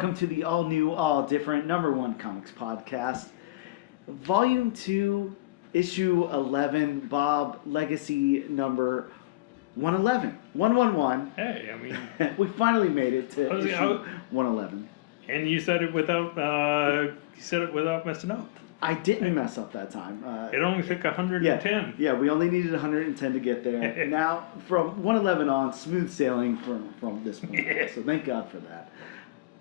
welcome to the all-new, all-different #1 Comics Podcast. Volume 2, Issue 11, Bob, Legacy number 111. 111. Hey, I mean... We finally made it to was- issue 111. And you said it without messing up. I didn't mess up that time. It only took 110. Yeah, we only needed 110 to get there. Now, from 111 on, smooth sailing from this point. So thank God for that.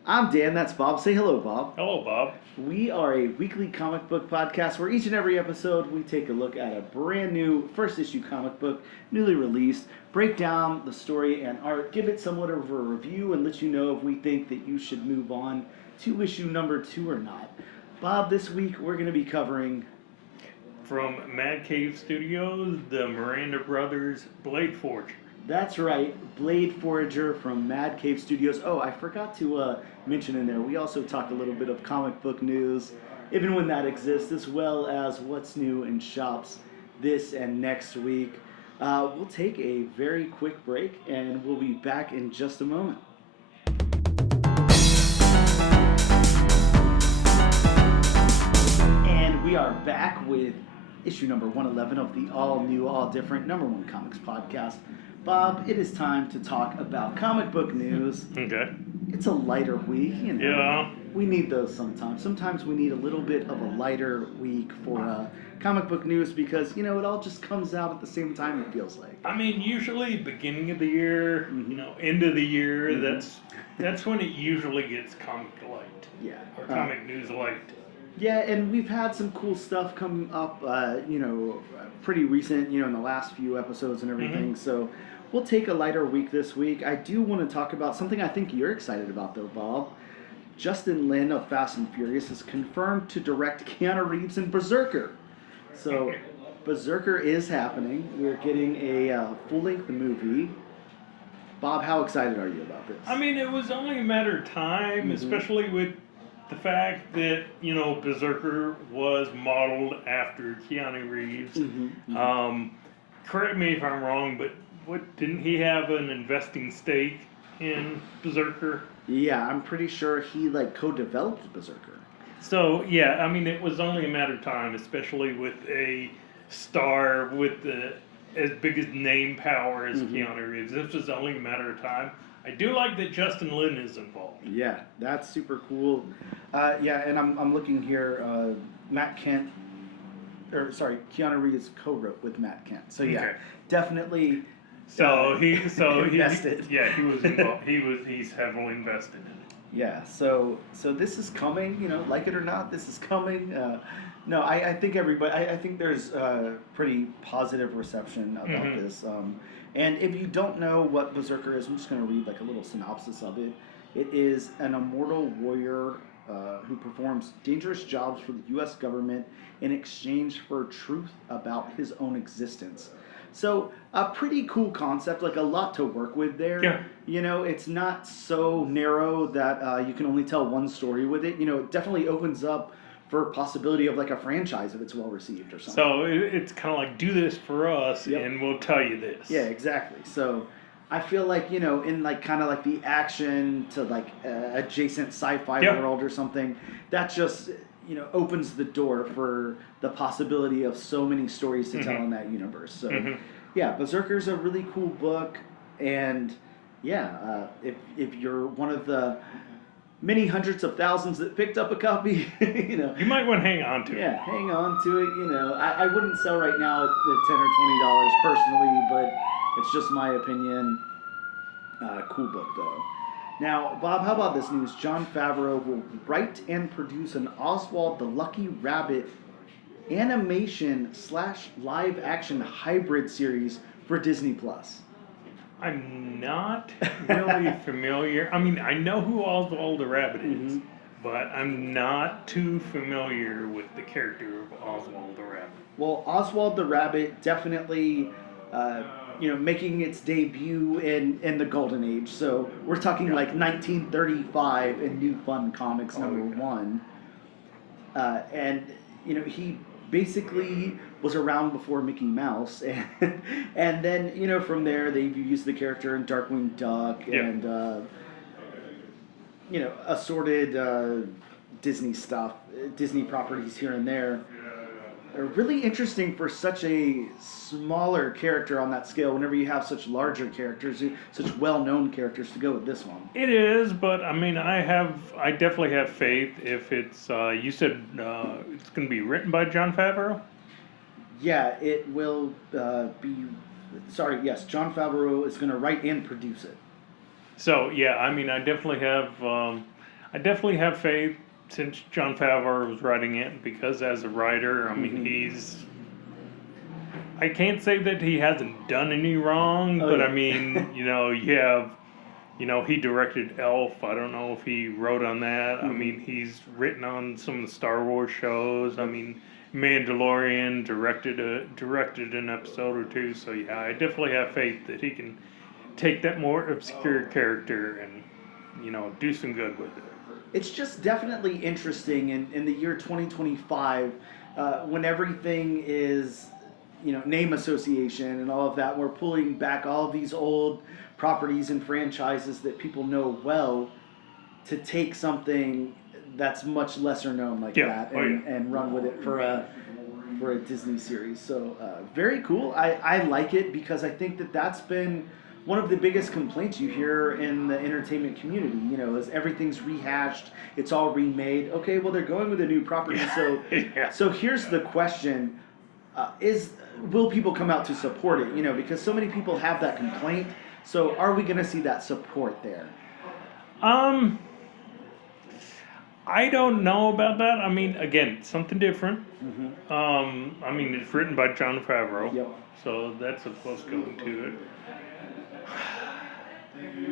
I'm Dan, that's Bob. Say hello, Bob. Hello, Bob. We are a weekly comic book podcast where each and every episode we take a look at a brand new first issue comic book, newly released, break down the story and art, give it somewhat of a review, and let you know if we think that you should move on to issue number 2 or not. Bob, this week we're going to be covering... From Mad Cave Studios, the Miranda Brothers Blade Forger. That's right, Blade Forager from Mad Cave Studios. Oh, I forgot to mention in there, we also talk a little bit of comic book news, even when that exists, as well as what's new in shops this and next week. We'll take a very quick break, and we'll be back in just a moment. And we are back with issue number 111 of the all-new, all-different #1 Comics Podcast. Bob, it is time to talk about comic book news. Okay. It's a lighter week, you know. Yeah. We need those sometimes. Sometimes we need a little bit of a lighter week for comic book news because, you know, it all just comes out at the same time, it feels like. I mean, usually beginning of the year, end of the year, that's when it usually gets comic light. Yeah. Or comic news light. Yeah, and we've had some cool stuff come up, pretty recent, in the last few episodes and everything. So we'll take a lighter week this week. I do want to talk about something I think you're excited about, though, Bob. Justin Lin of Fast and Furious is confirmed to direct Keanu Reeves in Berserker. So Berserker is happening. We're getting a full-length movie. Bob, how excited are you about this? I mean, it was only a matter of time, especially with the fact that, Berserker was modeled after Keanu Reeves. Correct me if I'm wrong, but didn't he have an investing stake in Berserker? Yeah, I'm pretty sure he co-developed Berserker. So yeah, I mean it was only a matter of time, especially with a star with as big as name power as Keanu Reeves. This was only a matter of time. I do like that Justin Lin is involved. Yeah, that's super cool. And I'm looking here. Keanu Reeves co-wrote with Matt Kent. So yeah, definitely. Invested. He was involved. He's heavily invested in it. Yeah, so this is coming. Like it or not, this is coming. No, I think everybody. I think there's a pretty positive reception about this. And if you don't know what Berserker is, I'm just going to read a little synopsis of it. It is an immortal warrior who performs dangerous jobs for the U.S. government in exchange for truth about his own existence. So a pretty cool concept, a lot to work with there. Yeah. It's not so narrow that you can only tell one story with it. It definitely opens up for possibility of a franchise if it's well received or something. So it's kind of like, do this for us and we'll tell you this. Yeah, exactly. So I feel like, in kind of the action to adjacent sci-fi world or something, that just, opens the door for the possibility of so many stories to tell in that universe. So yeah, Berserker's a really cool book. And yeah, if you're one of the many hundreds of thousands that picked up a copy, you might want to hang on to it. Yeah, hang on to it. I wouldn't sell right now at $10 or $20 personally, but it's just my opinion. Cool book, though. Now, Bob, how about this news? Jon Favreau will write and produce an Oswald the Lucky Rabbit animation / live action hybrid series for Disney Plus. I'm not really familiar. I mean, I know who Oswald the Rabbit is, but I'm not too familiar with the character of Oswald the Rabbit. Well, Oswald the Rabbit definitely, making its debut in the Golden Age. So we're talking 1935 in New Fun Comics #1. And, he basically was around before Mickey Mouse, and then from there they've used the character in Darkwing Duck and assorted Disney stuff, Disney properties here and there. Are really interesting for such a smaller character on that scale. Whenever you have such larger characters, such well-known characters, to go with this one. It is, but I mean, I definitely have faith if it's, you said it's going to be written by Jon Favreau? Yeah, it will be. Sorry, yes, Jon Favreau is going to write and produce it. So, yeah, I mean, I definitely have faith since Jon Favreau was writing it, because as a writer, I mean, I can't say that he hasn't done any wrong, but yeah. I mean, he directed Elf. I don't know if he wrote on that. I mean, he's written on some of the Star Wars shows. I mean, Mandalorian directed an episode or two. So yeah, I definitely have faith that he can take that more obscure character and do some good with it. It's just definitely interesting in the year 2025, when everything is, name association and all of that. We're pulling back all of these old properties and franchises that people know well, to take something that's much lesser known like that and run with it for a Disney series. So very cool. I like it because I think that's been one of the biggest complaints you hear in the entertainment community, is everything's rehashed, it's all remade. Okay, well, they're going with a new property, so so here's the question: will people come out to support it? Because so many people have that complaint. So are we going to see that support there? I don't know about that. I mean, again, something different. I mean, it's written by Jon Favreau, so that's a plus going to it.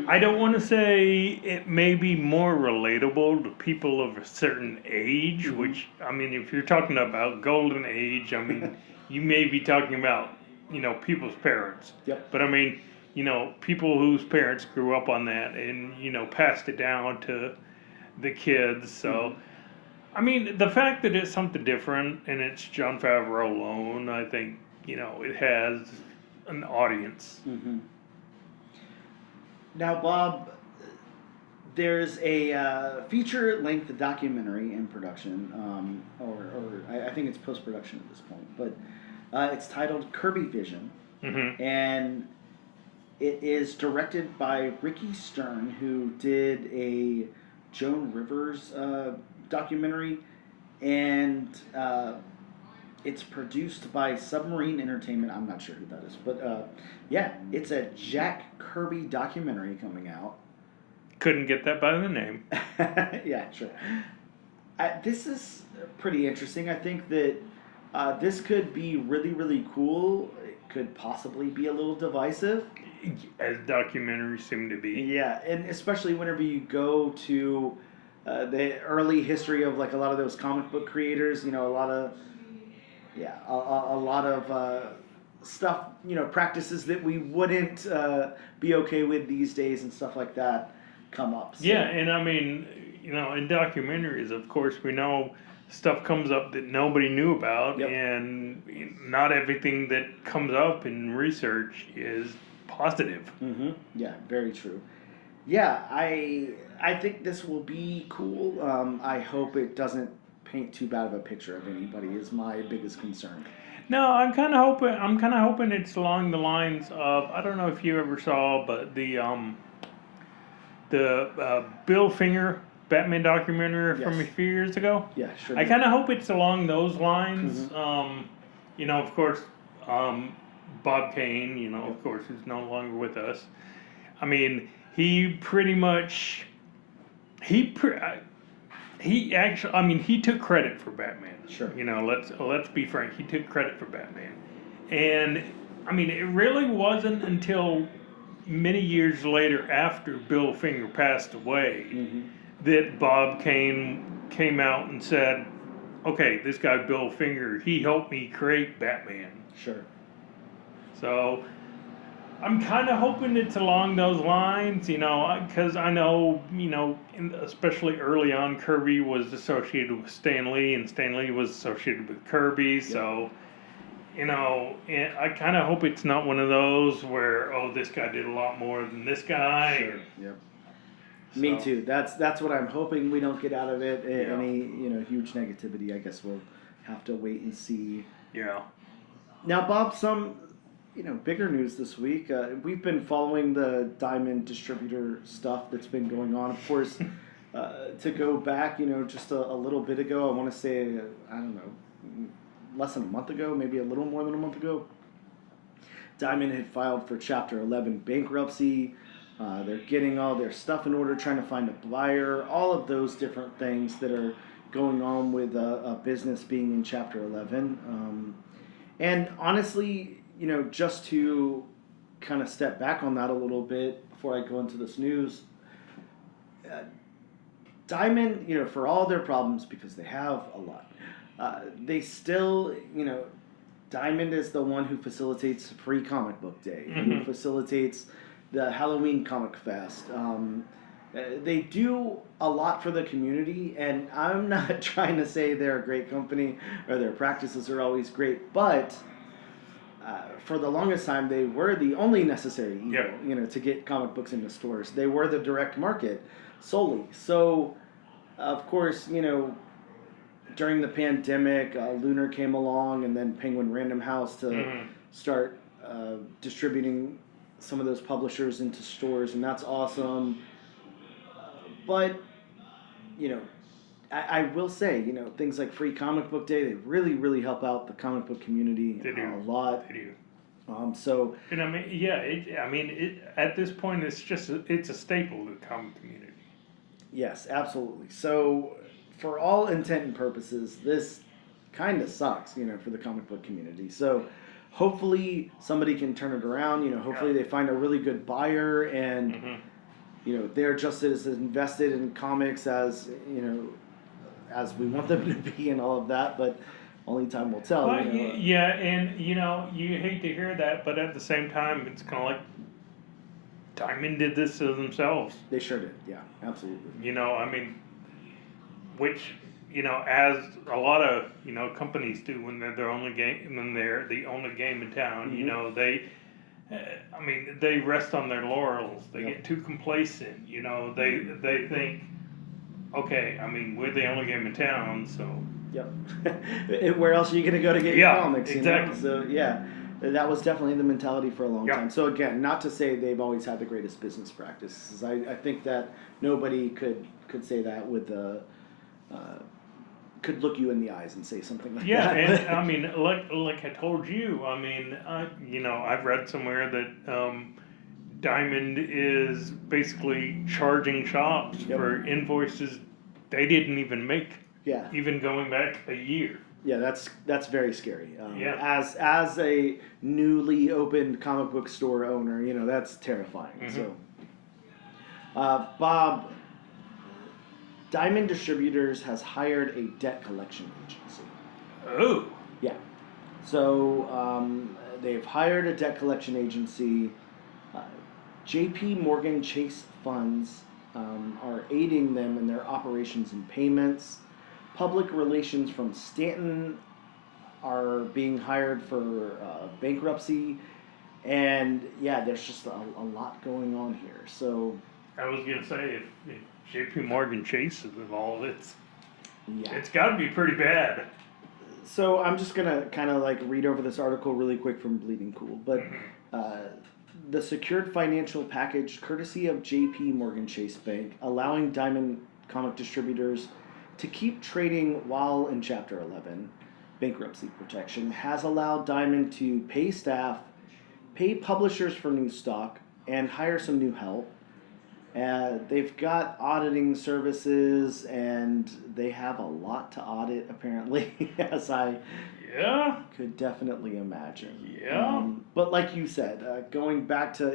I don't want to say it may be more relatable to people of a certain age, which, I mean, if you're talking about golden age, I mean, you may be talking about, people's parents. But I mean, people whose parents grew up on that and, passed it down to the kids. So, I mean, the fact that it's something different and it's Jon Favreau alone, I think, it has an audience. Now, Bob, there's a feature-length documentary in production, or I think it's post-production at this point, but it's titled Kirby Vision, and it is directed by Ricky Stern, who did a Joan Rivers documentary, and it's produced by Submarine Entertainment. I'm not sure who that is, but yeah, it's a Jack Kirby documentary coming out. Couldn't get that by the name. Yeah, sure. This is pretty interesting. I think that this could be really, really cool. It could possibly be a little divisive, as documentaries seem to be. Yeah, and especially whenever you go to the early history of like a lot of those comic book creators, a lot of stuff, practices that we wouldn't be okay with these days and stuff like that come up. So. Yeah, and I mean, in documentaries, of course, we know stuff comes up that nobody knew about, and not everything that comes up in research is positive. Yeah, very true. Yeah, I think this will be cool. I hope it doesn't paint too bad of a picture of anybody is my biggest concern. No, I'm kind of hoping it's along the lines of, I don't know if you ever saw, but the Bill Finger Batman documentary from a few years ago. Yeah, sure. I kind of hope it's along those lines. Of course, Bob Kane, of course, who's no longer with us. I mean, he pretty much, he took credit for Batman. Sure. Let's be frank. He took credit for Batman, and I mean, it really wasn't until many years later, after Bill Finger passed away, that Bob Kane came out and said, "Okay, this guy Bill Finger, he helped me create Batman." Sure. So I'm kind of hoping it's along those lines, because I know, especially early on, Kirby was associated with Stan Lee, and Stan Lee was associated with Kirby, so, and I kind of hope it's not one of those where, this guy did a lot more than this guy. Sure. Me So, too. That's what I'm hoping we don't get out of it. Yeah. Any huge negativity. I guess we'll have to wait and see. yeah. Now, Bob, some bigger news this week. We've been following the Diamond distributor stuff that's been going on. Of course, to go back, just a little bit ago, I want to say, I don't know, less than a month ago, maybe a little more than a month ago, Diamond had filed for Chapter 11 bankruptcy. They're getting all their stuff in order, trying to find a buyer, all of those different things that are going on with a business being in Chapter 11. And honestly, just to kind of step back on that a little bit before I go into this news, Diamond, for all their problems, because they have a lot, they still, Diamond is the one who facilitates Free Comic Book Day, who facilitates the Halloween Comic Fest. They do a lot for the community, and I'm not trying to say they're a great company or their practices are always great, but for the longest time they were the only necessary evil, to get comic books into stores. They were the direct market solely. So, of course, during the pandemic, Lunar came along, and then Penguin Random House to start distributing some of those publishers into stores, and that's awesome. But, I will say, things like Free Comic Book Day, they really, really help out the comic book community a lot. They do. So, And I mean, at this point, it's a staple of the comic community. yes, absolutely. So, for all intent and purposes, this kind of sucks, for the comic book community. So, hopefully somebody can turn it around. Hopefully they find a really good buyer, and they're just as invested in comics as as we want them to be, and all of that. But only time will tell. Well, yeah, and you hate to hear that, but at the same time, it's kind of like Diamond did this to themselves. They sure did. Yeah, absolutely. I mean, which as a lot of companies do when they're the only game in town. They rest on their laurels. They get too complacent. They think, okay, we're the only game in town, so. Yep. Where else are you going to go to get your comics? Exactly. So yeah, that was definitely the mentality for a long time. So again, not to say they've always had the greatest business practices. I think that nobody could say that with could look you in the eyes and say something like that. Yeah, and like I told you, I've read somewhere that Diamond is basically charging shops for invoices they didn't even make. Yeah. Even going back a year. Yeah, that's very scary. Yeah. As a newly opened comic book store owner, that's terrifying. So, Bob, Diamond Distributors has hired a debt collection agency. Oh. Yeah. So they've hired a debt collection agency. J.P. Morgan Chase funds are aiding them in their operations and payments. Public relations from Stanton are being hired for bankruptcy. And yeah, there's just a lot going on here. So I was going to say, if J.P. Morgan Chase is involved, yeah, it's got to be pretty bad. So I'm just going to kind of read over this article really quick from Bleeding Cool. But the secured financial package, courtesy of J.P. Morgan Chase Bank, allowing Diamond Comic Distributors to keep trading while in Chapter 11, bankruptcy protection, has allowed Diamond to pay staff, pay publishers for new stock, and hire some new help. They've got auditing services, and they have a lot to audit, apparently, as I could definitely imagine. Yeah. But like you said, going back to,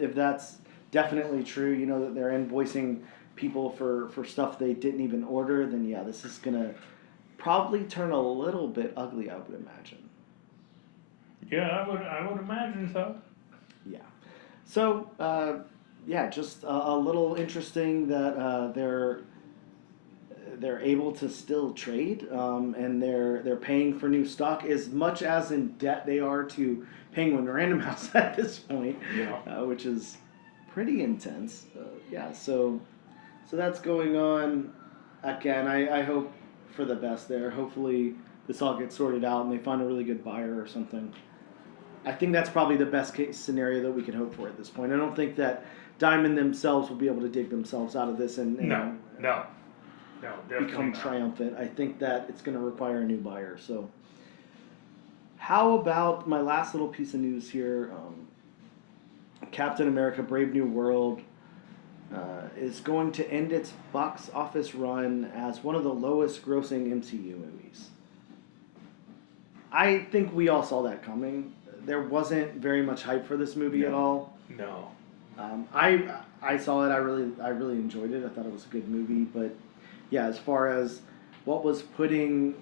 if that's definitely true, that they're invoicing people for stuff they didn't even order, then yeah, this is going to probably turn a little bit ugly, I would imagine. Yeah, I would imagine so. Yeah. So, just a little interesting that they're able to still trade, and they're paying for new stock as much as in debt they are to Penguin Random House at this point, which is pretty intense. So So that's going on. Again, I hope for the best there. Hopefully, this all gets sorted out and they find a really good buyer or something. I think that's probably the best case scenario that we can hope for at this point. I don't think that Diamond themselves will be able to dig themselves out of this and No, definitely become not. triumphant. I think that it's going to require a new buyer. So, how about my last little piece of news here? Captain America: Brave New World is going to end its box office run as one of the lowest grossing MCU movies. I think we all saw that coming. There wasn't very much hype for this movie at all. No. I saw it. I really enjoyed it. I thought it was a good movie. But yeah, as far as what was putting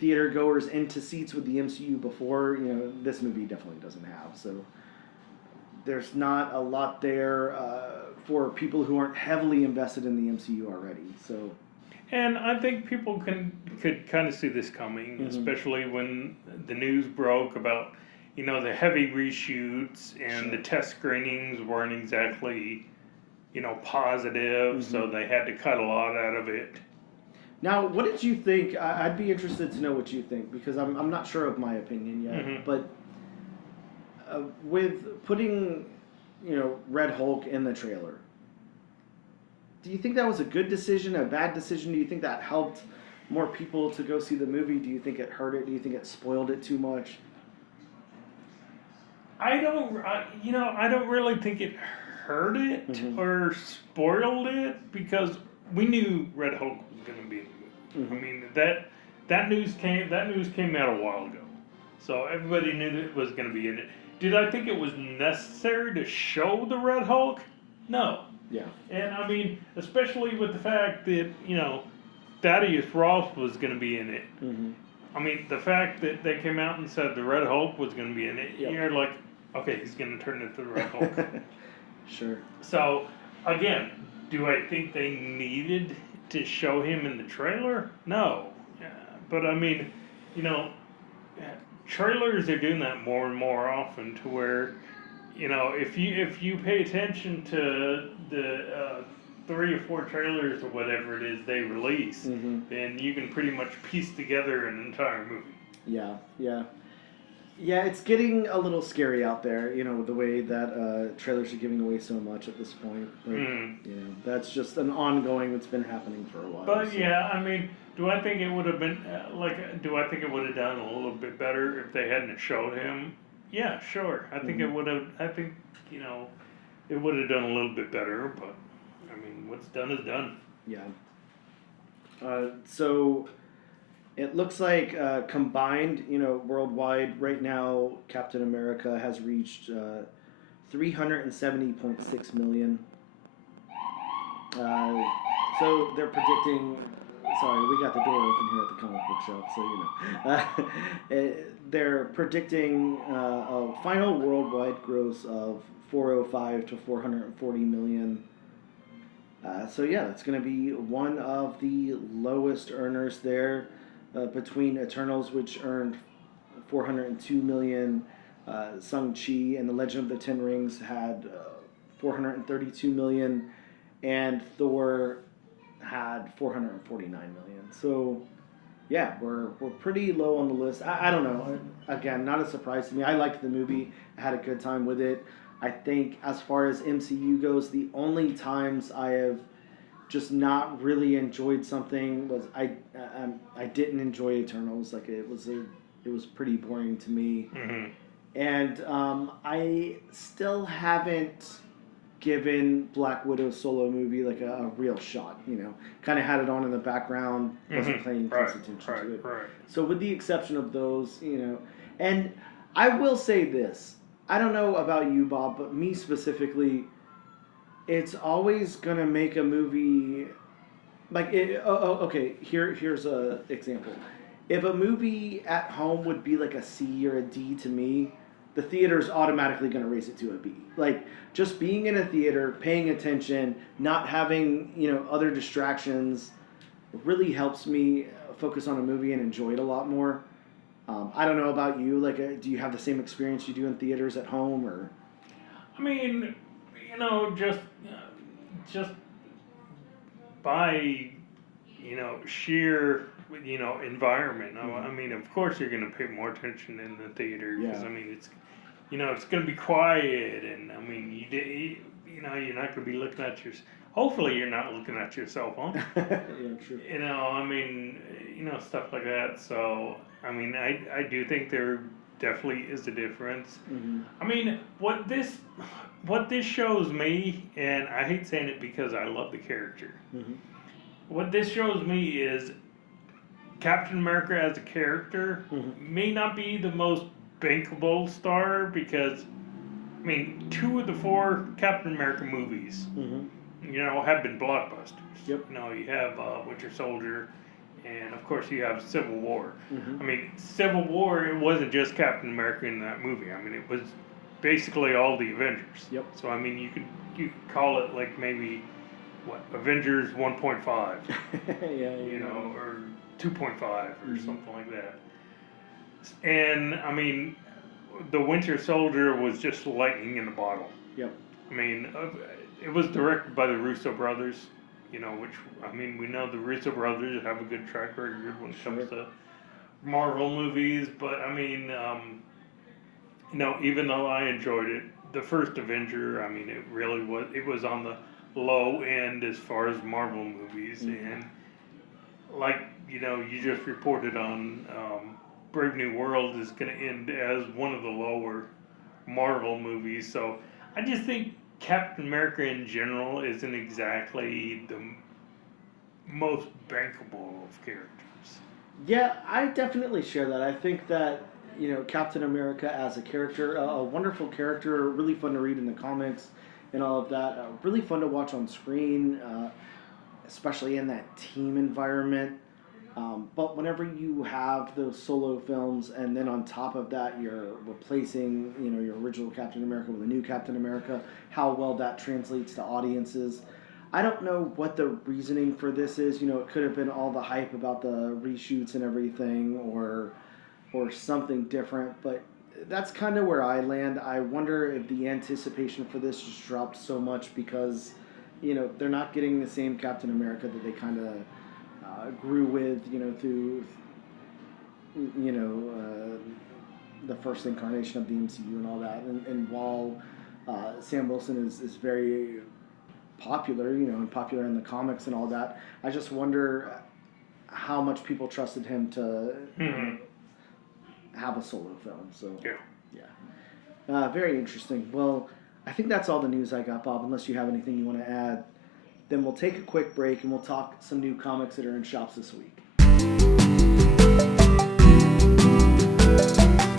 theater goers into seats with the MCU before, this movie definitely doesn't have. So there's not a lot there for people who aren't heavily invested in the MCU already. So. And I think people could kind of see this coming, Mm-hmm. especially when the news broke about, the heavy reshoots and Sure. the test screenings weren't exactly, positive, so Mm-hmm. they had to cut a lot out of it. Now, what did you think? I'd be interested to know what you think because I'm not sure of my opinion yet. Mhm. But with putting, Red Hulk in the trailer, do you think that was a good decision, a bad decision? Do you think that helped more people to go see the movie? Do you think it hurt it? Do you think it spoiled it too much? I don't really think it hurt it Mhm. or spoiled it because we knew Red Hulk was going to be in the movie. Mhm. I mean that news came out a while ago, so everybody knew that it was going to be in it. Did I think it was necessary to show the Red Hulk? No. Yeah. And I mean, especially with the fact that Thaddeus Ross was going to be in it. Mm-hmm. I mean, the fact that they came out and said the Red Hulk was going to be in it, Yep. you're like, okay, he's going to turn into the Red Hulk. Sure. So, again, do I think they needed to show him in the trailer? No. But I mean, trailers are doing that more and more often to where, if you pay attention to the 3 or 4 trailers or whatever it is they release, Mm-hmm. then you can pretty much piece together an entire movie. Yeah. Yeah, it's getting a little scary out there, with the way that trailers are giving away so much at this point. But, that's just an ongoing that's been happening for a while. But so. yeah, I mean, do I think it would have been do I think it would have done a little bit better if they hadn't showed him? Yeah, sure. I think it would have. I think it would have done a little bit better. But I mean, what's done is done. Yeah. So it looks like combined, worldwide right now, Captain America has reached 370.6 million. So they're predicting. Sorry, we got the door open here at the comic book shop, so they're predicting a final worldwide gross of 405 to 440 million. So yeah, it's going to be one of the lowest earners there, between Eternals, which earned 402 million. Shang-Chi and the Legend of the Ten Rings had 432 million, and Thor had 449 million. So yeah, we're pretty low on the list. I don't know. Again, not a surprise to me. I liked the movie. I had a good time with it. I think as far as MCU goes, the only times I have just not really enjoyed something was I didn't enjoy Eternals. Like it was pretty boring to me. Mm-hmm. And I still haven't given Black Widow's solo movie like a real shot. Kind of had it on in the background, wasn't paying close attention to it. Right. So with the exception of those, and I will say this. I don't know about you, Bob, but me specifically, it's always gonna make a movie like it. Okay. Here's a example. If a movie at home would be like a C or a D to me, the theater's automatically gonna raise it to a B. Like just being in a theater, paying attention, not having other distractions, really helps me focus on a movie and enjoy it a lot more. I don't know about you. Like, do you have the same experience you do in theaters at home, or? I mean, just by, sheer, environment. I mean, of course you're going to pay more attention in the theater because, Yeah. I mean, it's going to be quiet, and I mean, you're not going to be looking at hopefully you're not looking at your cell phone. Yeah, true. I mean, stuff like that. So, I mean, I do think there definitely is a difference. Mm-hmm. I mean, what this shows me, and I hate saying it because I love the character. Mm-hmm. What this shows me is Captain America as a character may not be the most bankable star because, I mean, 2 of the 4 Captain America movies, have been blockbusters. Yep. You have Winter Soldier, and of course you have Civil War. Mm-hmm. I mean, Civil War, it wasn't just Captain America in that movie. I mean, it was basically all the Avengers. Yep. So I mean, you could call it like maybe Avengers 1.5, or 2.5 or something like that. And I mean, the Winter Soldier was just lightning in a bottle. Yep. I mean, it was directed by the Russo brothers, which, I mean, we know the Russo brothers have a good track record when it comes to Marvel movies, but I mean, even though I enjoyed it, the first Avenger, I mean, it was on the low end as far as Marvel movies, and like, you just reported on, Brave New World is going to end as one of the lower Marvel movies, so I just think Captain America in general isn't exactly the most bankable of characters. Yeah, I definitely share that. I think that, Captain America as a character, a wonderful character, really fun to read in the comics and all of that, really fun to watch on screen, especially in that team environment. But whenever you have those solo films and then on top of that you're replacing, your original Captain America with a new Captain America, how well that translates to audiences. I don't know what the reasoning for this is. It could have been all the hype about the reshoots and everything or something different, but that's kind of where I land. I wonder if the anticipation for this just dropped so much because, they're not getting the same Captain America that they kind of grew with, through, the first incarnation of the MCU and all that. And while Sam Wilson is very popular, and popular in the comics and all that, I just wonder how much people trusted him to have a solo film. So, yeah. Very interesting. Well, I think that's all the news I got, Bob, unless you have anything you want to add. Then we'll take a quick break and we'll talk some new comics that are in shops this week.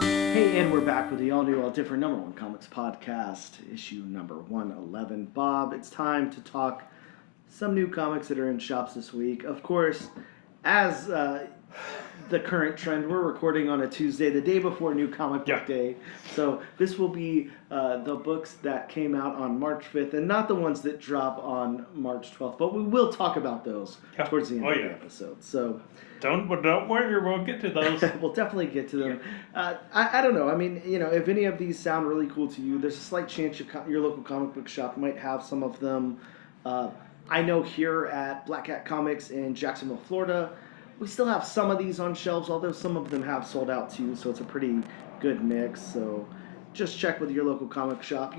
Hey, and we're back with the all-new, all-different #1 Comics Podcast, issue number 111. Bob, it's time to talk some new comics that are in shops this week. Of course, as the current trend, we're recording on a Tuesday, the day before New Comic Book Day. So this will be the books that came out on March 5th and not the ones that drop on March 12th. But we will talk about those towards the end of the episode. So don't worry, we'll get to those. We'll definitely get to them. I don't know. I mean, if any of these sound really cool to you, there's a slight chance your local comic book shop might have some of them. I know here at Black Hat Comics in Jacksonville, Florida, we still have some of these on shelves, although some of them have sold out too, so it's a pretty good mix. So just check with your local comic shop.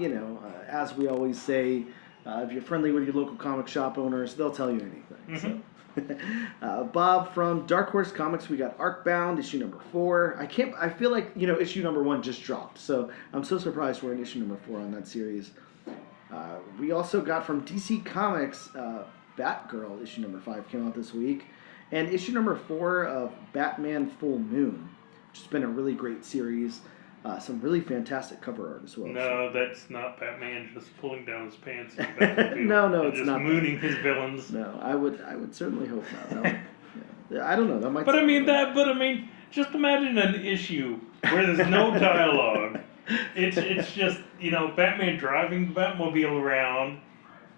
As we always say, if you're friendly with your local comic shop owners, they'll tell you anything. So, Bob, from Dark Horse Comics, we got Arcbound, issue number 4. I feel like, issue number 1 just dropped, so I'm so surprised we're in issue number 4 on that series. We also got from DC Comics, Batgirl, issue number 5 came out this week. And issue number 4 of Batman Full Moon, which has been a really great series. Some really fantastic cover art as well. No, that's not Batman just pulling down his pants. And No, it's just not. Just mooning his villains. No, I would certainly hope not. I don't know. That might. But I mean, just imagine an issue where there's no dialogue. It's just Batman driving the Batmobile around,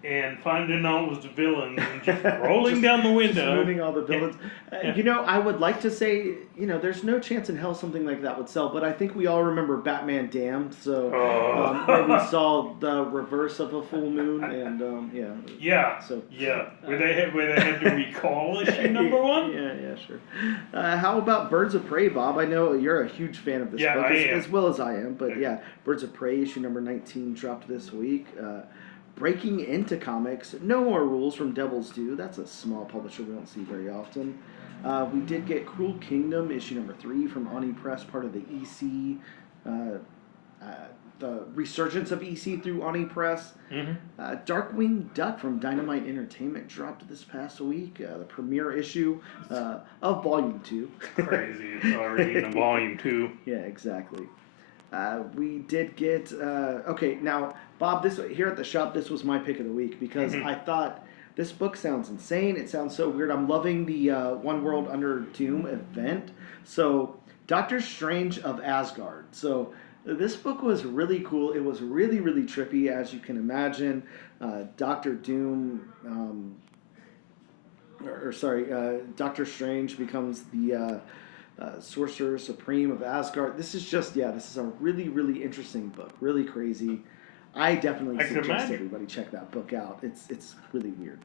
and finding all those villains and just rolling down the Just window. moving all the villains. Yeah. You know, I would like to say, you know, there's no chance in hell something like that would sell, but I think we all remember Batman Damned, so Oh. where we saw the reverse of a full moon, and yeah. Yeah. So. Yeah. Where they had to recall issue number one. Yeah, sure. How about Birds of Prey, Bob? I know you're a huge fan of this Yeah, book, I am. as well as I am, but Okay. yeah, Birds of Prey issue number 19 dropped this week. Breaking into comics, No More Rules from Devil's Due. That's a small publisher we don't see very often. We did get Cruel Kingdom issue number 3 from Oni Press, part of the EC. The resurgence of EC through Oni Press. Mm-hmm. Darkwing Duck from Dynamite Entertainment dropped this past week. The premiere issue of Volume 2. Crazy. It's already in a volume 2. Yeah, exactly. We did get okay. Now, Bob, this here at the shop, this was my pick of the week because I thought this book sounds insane. It sounds so weird. I'm loving the One World Under Doom event. So, Doctor Strange of Asgard. So, this book was really cool. It was really, really trippy, as you can imagine. Doctor Doom, Doctor Strange becomes the Sorcerer Supreme of Asgard. This is a really, really interesting book. Really crazy. I definitely suggest everybody check that book out. It's really weird.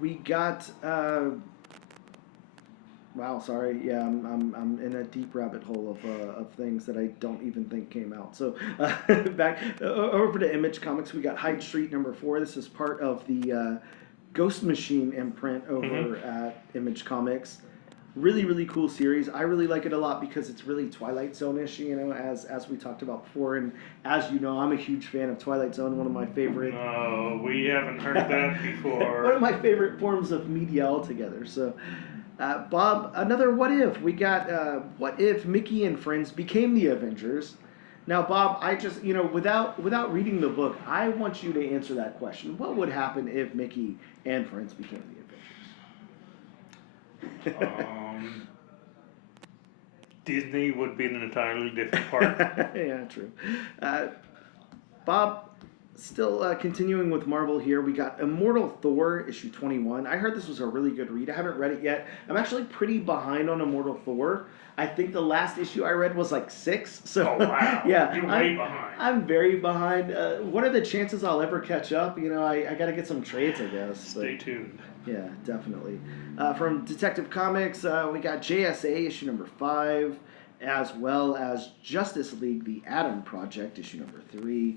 We got. Wow, sorry. Yeah, I'm in a deep rabbit hole of things that I don't even think came out. So back over to Image Comics, we got Hyde Street number 4. This is part of the Ghost Machine imprint over at Image Comics. Really, really cool series. I really like it a lot because it's really Twilight Zone-ish, you know, as we talked about before. And as you know, I'm a huge fan of Twilight Zone, one of my favorite. No, we haven't heard that before. One of my favorite forms of media altogether. So, Bob, another what if. We got what if Mickey and friends became the Avengers. Now, Bob, I just, you know, without reading the book, I want you to answer that question. What would happen if Mickey and friends became the Avengers? Disney would be an entirely different part. Yeah, true. Bob, still continuing with Marvel here, we got Immortal Thor issue 21. I heard this was a really good read. I haven't read it yet. I'm actually pretty behind on Immortal Thor. I think the last issue I read was like 6. So oh wow! Yeah, you're way behind. I'm very behind. What are the chances I'll ever catch up? You know, I got to get some trades, I guess. Stay tuned. Yeah, definitely. From Detective Comics, we got JSA issue number 5, as well as Justice League: The Atom Project issue number 3.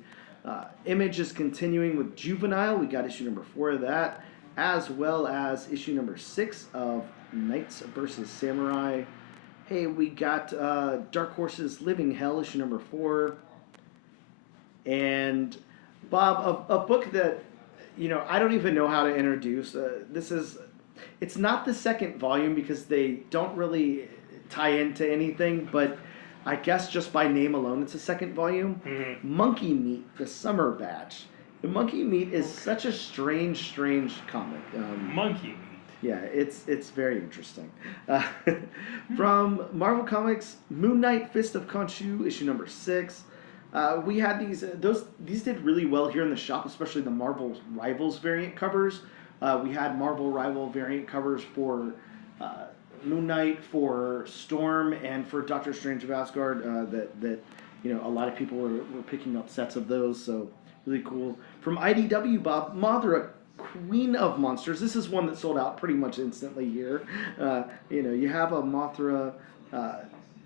Image is continuing with Juvenile. We got issue number 4 of that, as well as issue number 6 of Knights vs. Samurai. Hey, we got Dark Horse's Living Hell issue number 4. And Bob, a book that, you know, I don't even know how to introduce. It's not the second volume because they don't really tie into anything, but I guess just by name alone, it's a second volume. Monkey Meat, the Summer Batch. The Monkey Meat is such a strange comic. Monkey Meat. Yeah, it's very interesting. From Marvel Comics, Moon Knight: Fist of Khonshu, issue number 6. We had these did really well here in the shop, especially the Marvel Rivals variant covers. We had Marvel Rival variant covers for Moon Knight, for Storm, and for Doctor Strange of Asgard. That you know, a lot of people were picking up sets of those, so really cool. From IDW, Bob, Mothra, Queen of Monsters. This is one that sold out pretty much instantly here. You know, you have a Mothra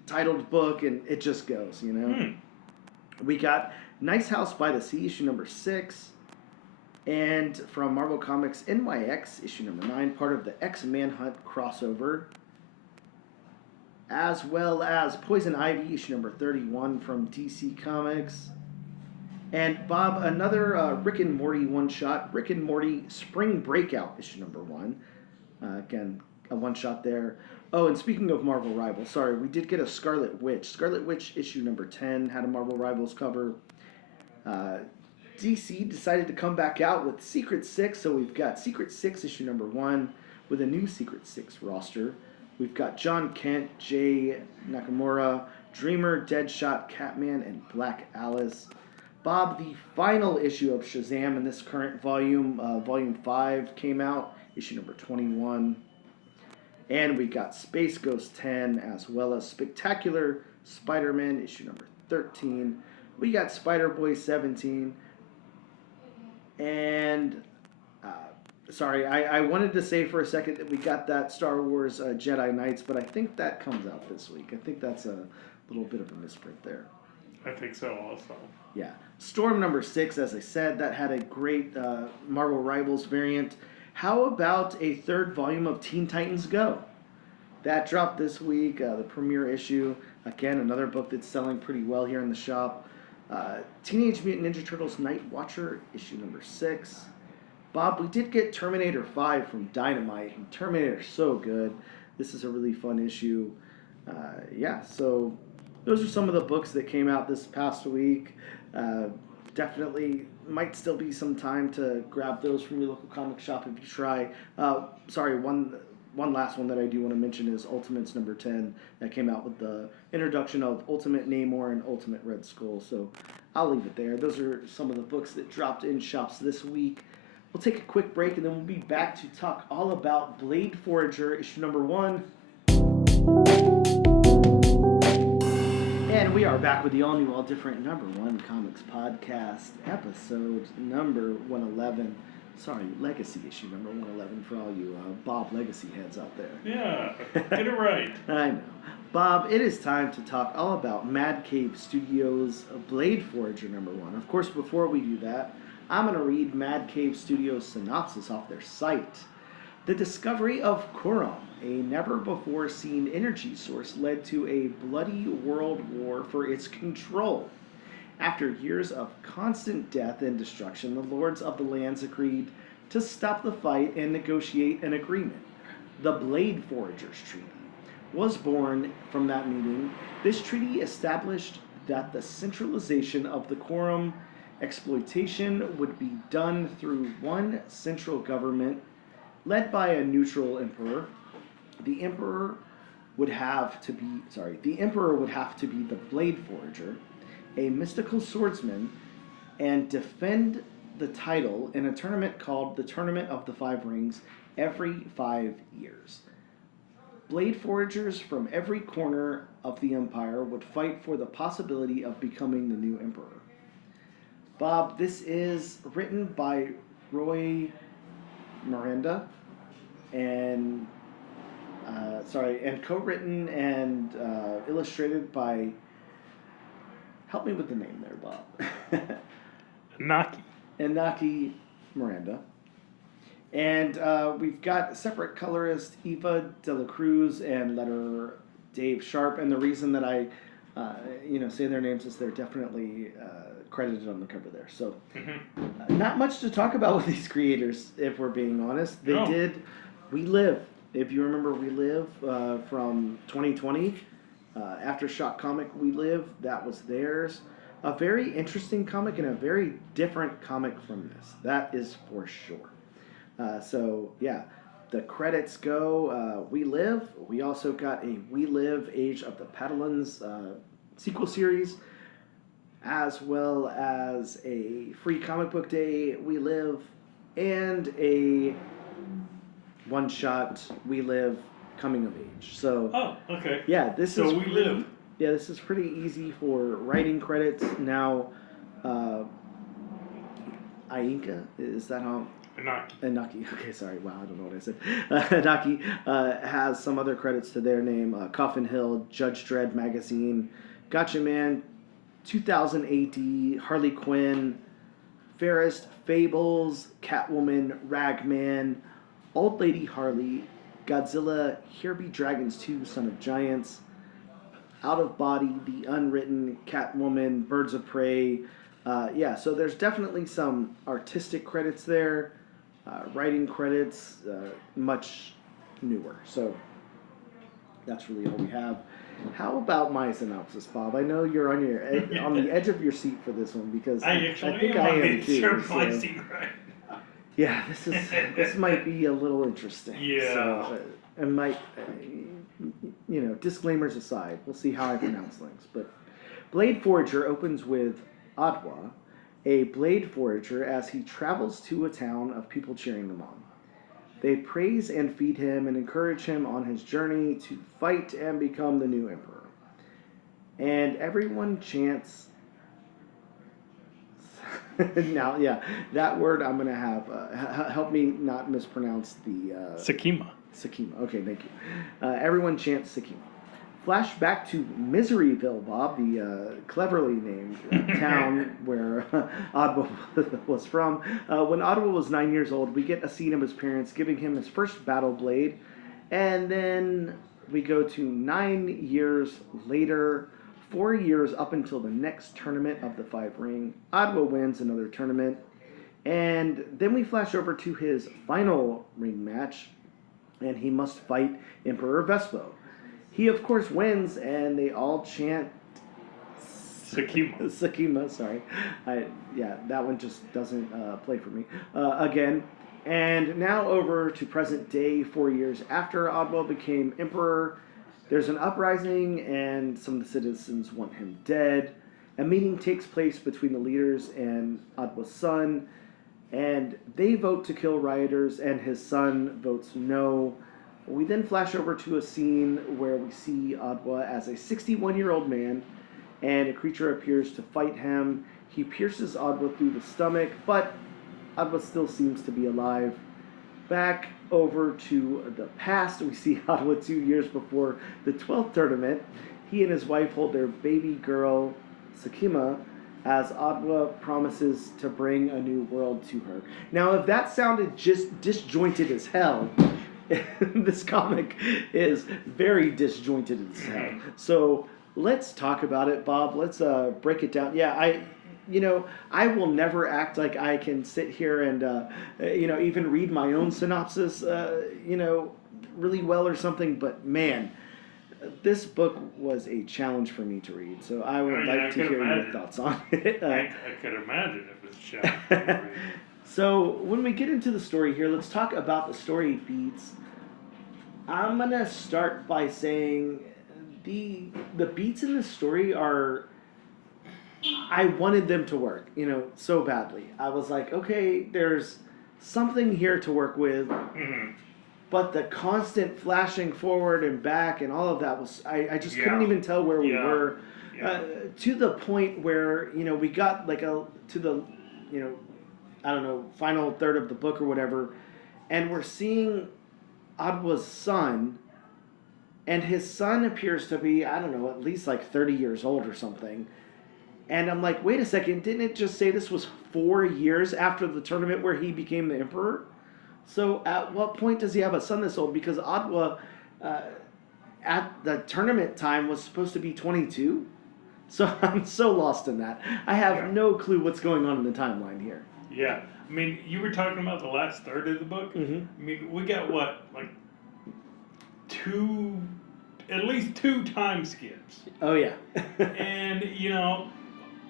titled book, and it just goes. You know. We got Nice House by the Sea, issue number 6. And from Marvel Comics, NYX, issue number 9, part of the X-Manhunt crossover. As well as Poison Ivy, issue number 31 from DC Comics. And Bob, another Rick and Morty one-shot, Rick and Morty Spring Breakout, issue number 1. Again, a one-shot there. Oh, and speaking of Marvel Rivals, sorry, we did get a Scarlet Witch. Scarlet Witch issue number 10 had a Marvel Rivals cover. DC decided to come back out with Secret 6, so we've got Secret 6 issue number 1 with a new Secret 6 roster. We've got John Kent, Jay Nakamura, Dreamer, Deadshot, Catman, and Black Alice. Bob, the final issue of Shazam in this current volume, volume 5, came out, issue number 21. And we got Space Ghost 10, as well as Spectacular Spider-Man, issue number 13. We got Spider-Boy 17. And, sorry, I wanted to say for a second that we got that Star Wars Jedi Knights, but I think that comes out this week. I think that's a little bit of a misprint there. I think so also. Yeah. Storm number 6, as I said, that had a great Marvel Rivals variant. How about a third volume of Teen Titans Go? That dropped this week, the premiere issue. Again, another book that's selling pretty well here in the shop. Teenage Mutant Ninja Turtles Night Watcher, issue number 6. Bob, we did get Terminator 5 from Dynamite, and Terminator's so good. This is a really fun issue. Yeah, so those are some of the books that came out this past week. Definitely might still be some time to grab those from your local comic shop if you try. Sorry, one last one that I do want to mention is Ultimates number 10 that came out with the introduction of Ultimate Namor and Ultimate Red Skull. So I'll leave it there. Those are some of the books that dropped in shops this week. We'll take a quick break and then we'll be back to talk all about Blade Forager issue number 1. And we are back with the all new, all different number 1 comics podcast, episode number 111. Sorry, Legacy issue number 111 for all you Bob Legacy heads out there. Yeah, get it right. I know. Bob, it is time to talk all about Mad Cave Studios' Blade Forager number 1. Of course, before we do that, I'm going to read Mad Cave Studios' synopsis off their site. The discovery of Kurum, a never-before-seen energy source, led to a bloody world war for its control. After years of constant death and destruction, the Lords of the Lands agreed to stop the fight and negotiate an agreement. The Blade Foragers Treaty was born from that meeting. This treaty established that the centralization of the Kurum exploitation would be done through one central government led by a neutral emperor. The emperor would have to be the Blade Forager, a mystical swordsman, and defend the title in a tournament called the Tournament of the Five Rings every 5 years. Blade Foragers from every corner of the Empire would fight for the possibility of becoming the new emperor. Bob, this is written by Roy Miranda and co-written and illustrated by, help me with the name there, Bob. Inaki Miranda. And we've got separate colorist Eva De La Cruz and letterer Dave Sharp. And the reason that I say their names is they're definitely credited on the cover there. So not much to talk about with these creators, if we're being honest. They did We Live. If you remember We Live from 2020, Aftershock comic We Live, that was theirs. A very interesting comic and a very different comic from this. That is for sure. So, yeah, the credits go We Live. We also got a We Live Age of the Padalons sequel series, as well as a free comic book day We Live, and a one-shot We Live coming of age. So, okay. Yeah, this is We Live. Yeah, this is pretty easy for writing credits. Now, Ainka, is that how? Inaki. Okay, sorry. Wow, I don't know what I said. Inaki has some other credits to their name. Coffin Hill, Judge Dredd Magazine, Gotcha Man, 2000 AD, Harley Quinn, Fairest, Fables, Catwoman, Ragman, Old Lady Harley, Godzilla, Here Be Dragons 2, Son of Giants, Out of Body, The Unwritten, Catwoman, Birds of Prey. So there's definitely some artistic credits there. Writing credits, much newer. So that's really all we have. How about my synopsis, Bob? I know you're on the edge of your seat for this one because I think I am too. My seat right now. Yeah, this might be a little interesting. Yeah. So, it might, disclaimers aside, we'll see how I pronounce things. But Blade Forager opens with Adwa, a blade forager, as he travels to a town of people cheering him on. They praise and feed him and encourage him on his journey to fight and become the new emperor. And everyone chants. Now, yeah, that word I'm going to have. Help me not mispronounce the. Sakima. Sakima. Okay, thank you. Everyone chants Sakima. Flash back to Miseryville, Bob, the cleverly named town where Ottawa was from. When Ottawa was 9 years old, we get a scene of his parents giving him his first battle blade. And then we go to 9 years later, 4 years up until the next tournament of the Five Ring. Ottawa wins another tournament. And then we flash over to his final ring match, and he must fight Emperor Vespo. He, of course, wins, and they all chant Sakima. Sakima, sorry. Yeah, that one just doesn't play for me. Again. And now over to present day, 4 years after Ottawa became emperor. There's an uprising, and some of the citizens want him dead. A meeting takes place between the leaders and Ottawa's son, and they vote to kill rioters, and his son votes no. We then flash over to a scene where we see Ottawa as a 61-year-old man, and a creature appears to fight him. He pierces Ottawa through the stomach, but Ottawa still seems to be alive. Back over to the past, we see Ottawa 2 years before the 12th tournament. He and his wife hold their baby girl, Sakima, as Ottawa promises to bring a new world to her. Now, if that sounded just disjointed as hell, this comic is very disjointed as hell. So let's talk about it, Bob. Let's break it down. Yeah, I will never act like I can sit here and, even read my own synopsis, really well or something. But man, this book was a challenge for me to read. So I would like to hear your thoughts on it. I could imagine it was a challenge for me to read. So when we get into the story here, let's talk about the story beats. I'm going to start by saying the beats in the story are... I wanted them to work, so badly. I was like, okay, there's something here to work with, but the to flashing forward and back and all of that was, I just couldn't even tell where we were, to the point where, we got to the, final third of the book or whatever, and we're seeing Ottawa's son, and his son appears to be, at least like 30 years old or something. And I'm like, wait a second, didn't it just say this was 4 years after the tournament where he became the emperor? So at what point does he have a son this old? Because Ottawa, at the tournament time, was supposed to be 22. So I'm so lost in that. I have no clue what's going on in the timeline here. Yeah. I mean, you were talking about the last third of the book. Mm-hmm. I mean, we got what, like at least two time skips. Oh, yeah. And,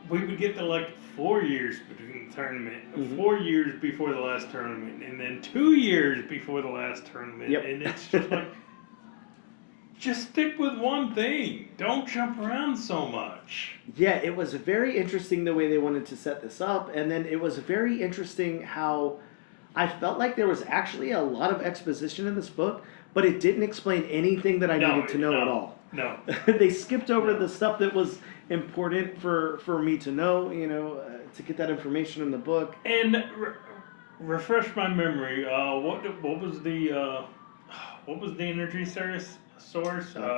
we would get to like 4 years between the tournament, 4 years before the last tournament, and then 2 years before the last tournament. Yep. And it's just like, just stick with one thing. Don't jump around so much. Yeah, it was very interesting the way they wanted to set this up, and then it was very interesting how I felt like there was actually a lot of exposition in this book, but it didn't explain anything that I needed to know at all. No. They skipped over the stuff that was important for me to know, to get that information in the book. And refresh my memory. What was the energy source?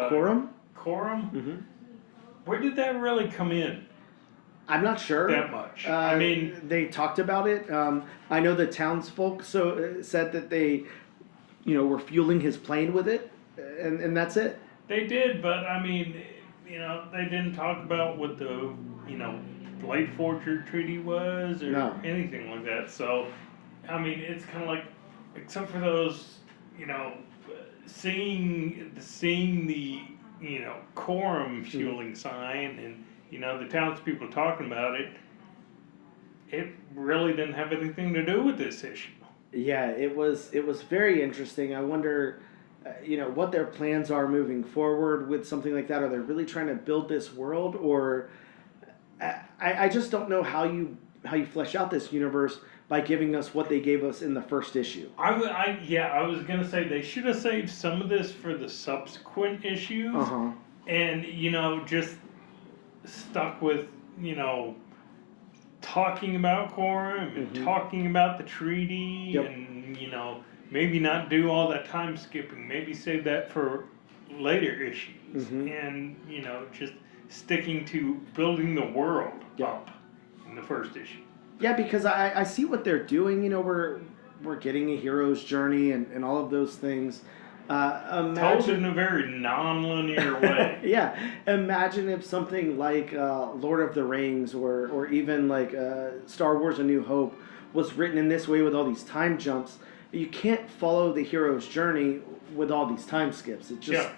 Quorum? Quorum? Mm-hmm. Where did that really come in? I'm not sure. That much. They talked about it. I know the townsfolk said that they, were fueling his plane with it, and that's it. They did, but they didn't talk about what the, Blade Forger Treaty was or anything like that. So, it's kind of like, except for those, seeing the, quorum fueling sign and, the townspeople talking about it, it really didn't have anything to do with this issue. Yeah, it was very interesting. I wonder... what their plans are moving forward with something like that. Are they really trying to build this world, or I just don't know how you you flesh out this universe by giving us what they gave us in the first issue. I was gonna say they should have saved some of this for the subsequent issues, Uh-huh. and just stuck with talking about quorum and talking about the treaty, Yep. and maybe not do all that time skipping. Maybe save that for later issues, and just sticking to building the world up in the first issue. Yeah, because I see what they're doing. We're getting a hero's journey and all of those things. Told in a very non-linear way. Yeah, imagine if something like Lord of the Rings or even like Star Wars: A New Hope was written in this way with all these time jumps. You can't follow the hero's journey with all these time skips. It just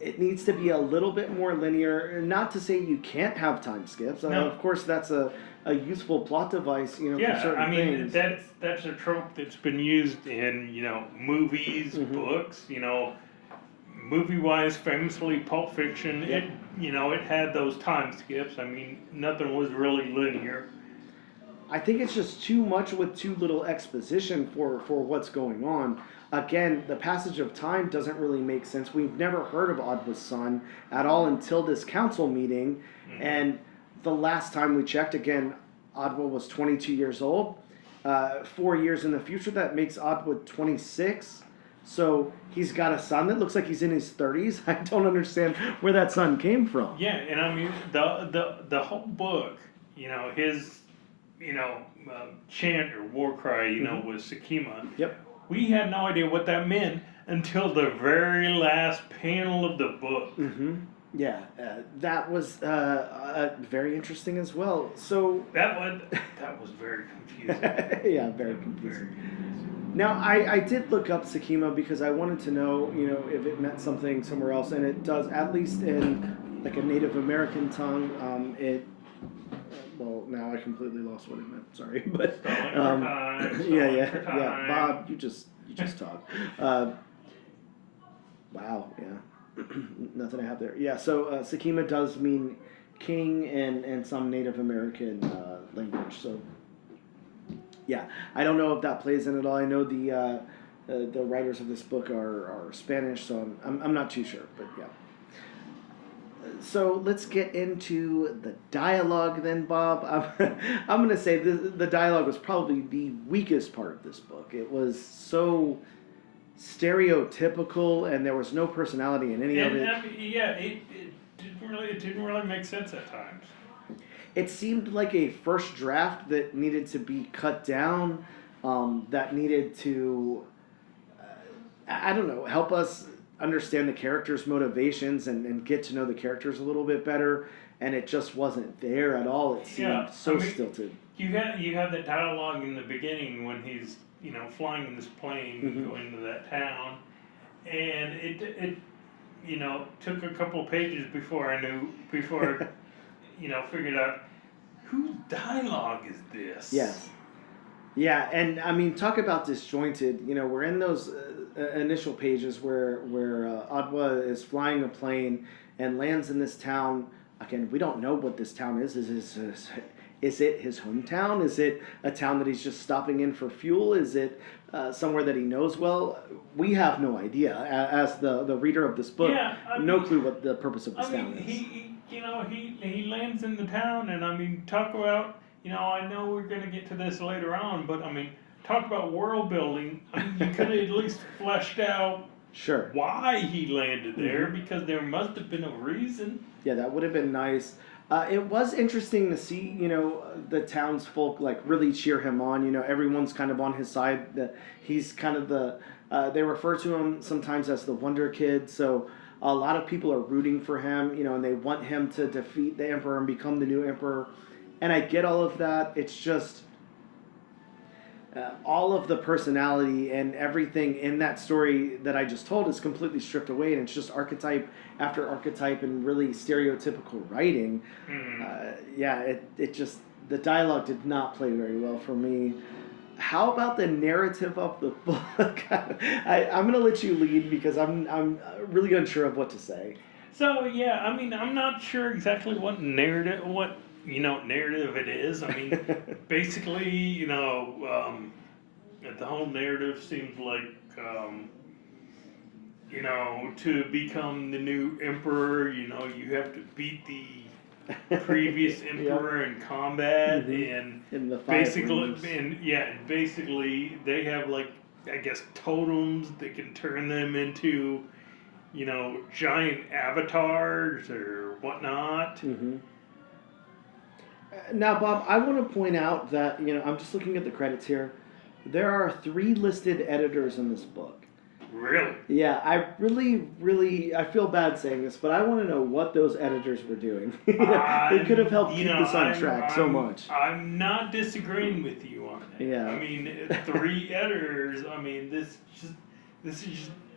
it needs to be a little bit more linear. Not to say you can't have time skips. No. Of course, that's a useful plot device. For certain things. That's a trope that's been used in movies, books. Movie-wise, famously Pulp Fiction. Yep. It had those time skips. I mean, nothing was really linear. I think it's just too much with too little exposition for what's going on. Again, the passage of time doesn't really make sense. We've never heard of Adwa's son at all until this council meeting. And the last time we checked, again, Adwa was 22 years old. 4 years in the future, that makes Adwa 26. So he's got a son that looks like he's in his 30s. I don't understand where that son came from. Yeah, and I mean, the whole book, his, chant or war cry, was Sakima. Yep. We had no idea what that meant until the very last panel of the book. Yeah, that was very interesting as well. So that was very confusing. Yeah, very confusing. Now, I did look up Sakima because I wanted to know, if it meant something somewhere else, and it does, at least in like a Native American tongue. Well, now I completely lost what it meant. Sorry, but yeah. Bob, you just talk. Wow, yeah. Nothing I have there. Yeah, so Sakima does mean king and some Native American language. So yeah, I don't know if that plays in at all. I know the writers of this book are Spanish, so I'm not too sure. But yeah. So let's get into the dialogue then, Bob. I'm going to say the dialogue was probably the weakest part of this book. It was so stereotypical, and there was no personality in any of it. It didn't really make sense at times. It seemed like a first draft that needed to be cut down, that needed to, I don't know, help us understand the characters' motivations and get to know the characters a little bit better, and it just wasn't there at all. It seemed stilted. You have that dialogue in the beginning when he's flying in this plane going to that town, and it took a couple of pages before I figured out whose dialogue is this. Yes. Yeah, and I mean, talk about disjointed. We're in those initial pages where Adwa is flying a plane and lands in this town. Again, we don't know what this town is. Is it his hometown? Is it a town that he's just stopping in for fuel? Is it somewhere that he knows well? We have no idea. As the reader of this book, no clue what the purpose of this town is. He lands in the town, and I mean, talk about, I know we're going to get to this later on, but I mean, talk about world building. I mean, you could have at least fleshed out why he landed there, because there must have been a reason. Yeah, that would have been nice. It was interesting to see, the townsfolk like really cheer him on. Everyone's kind of on his side. He's kind of they refer to him sometimes as the Wonder Kid. So a lot of people are rooting for him, and they want him to defeat the Emperor and become the new Emperor. And I get all of that. It's just all of the personality and everything in that story that I just told is completely stripped away, and it's just archetype after archetype and really stereotypical writing. It just, the dialogue did not play very well for me. How about the narrative of the book? I'm going to let you lead because I'm really unsure of what to say. So yeah, I mean, I'm not sure exactly what narrative, what narrative it is. I mean, basically, the whole narrative seems like, to become the new emperor, you have to beat the previous emperor in combat, and In the 5 basically, rings. and basically they have like, I guess, totems that can turn them into, giant avatars or whatnot. Now, Bob, I want to point out that, I'm just looking at the credits here. There are 3 listed editors in this book. Really? Yeah, I really, I feel bad saying this, but I want to know what those editors were doing. They could have helped keep this on track so much. I'm not disagreeing with you on that. Yeah. I mean, 3 editors. I mean, this just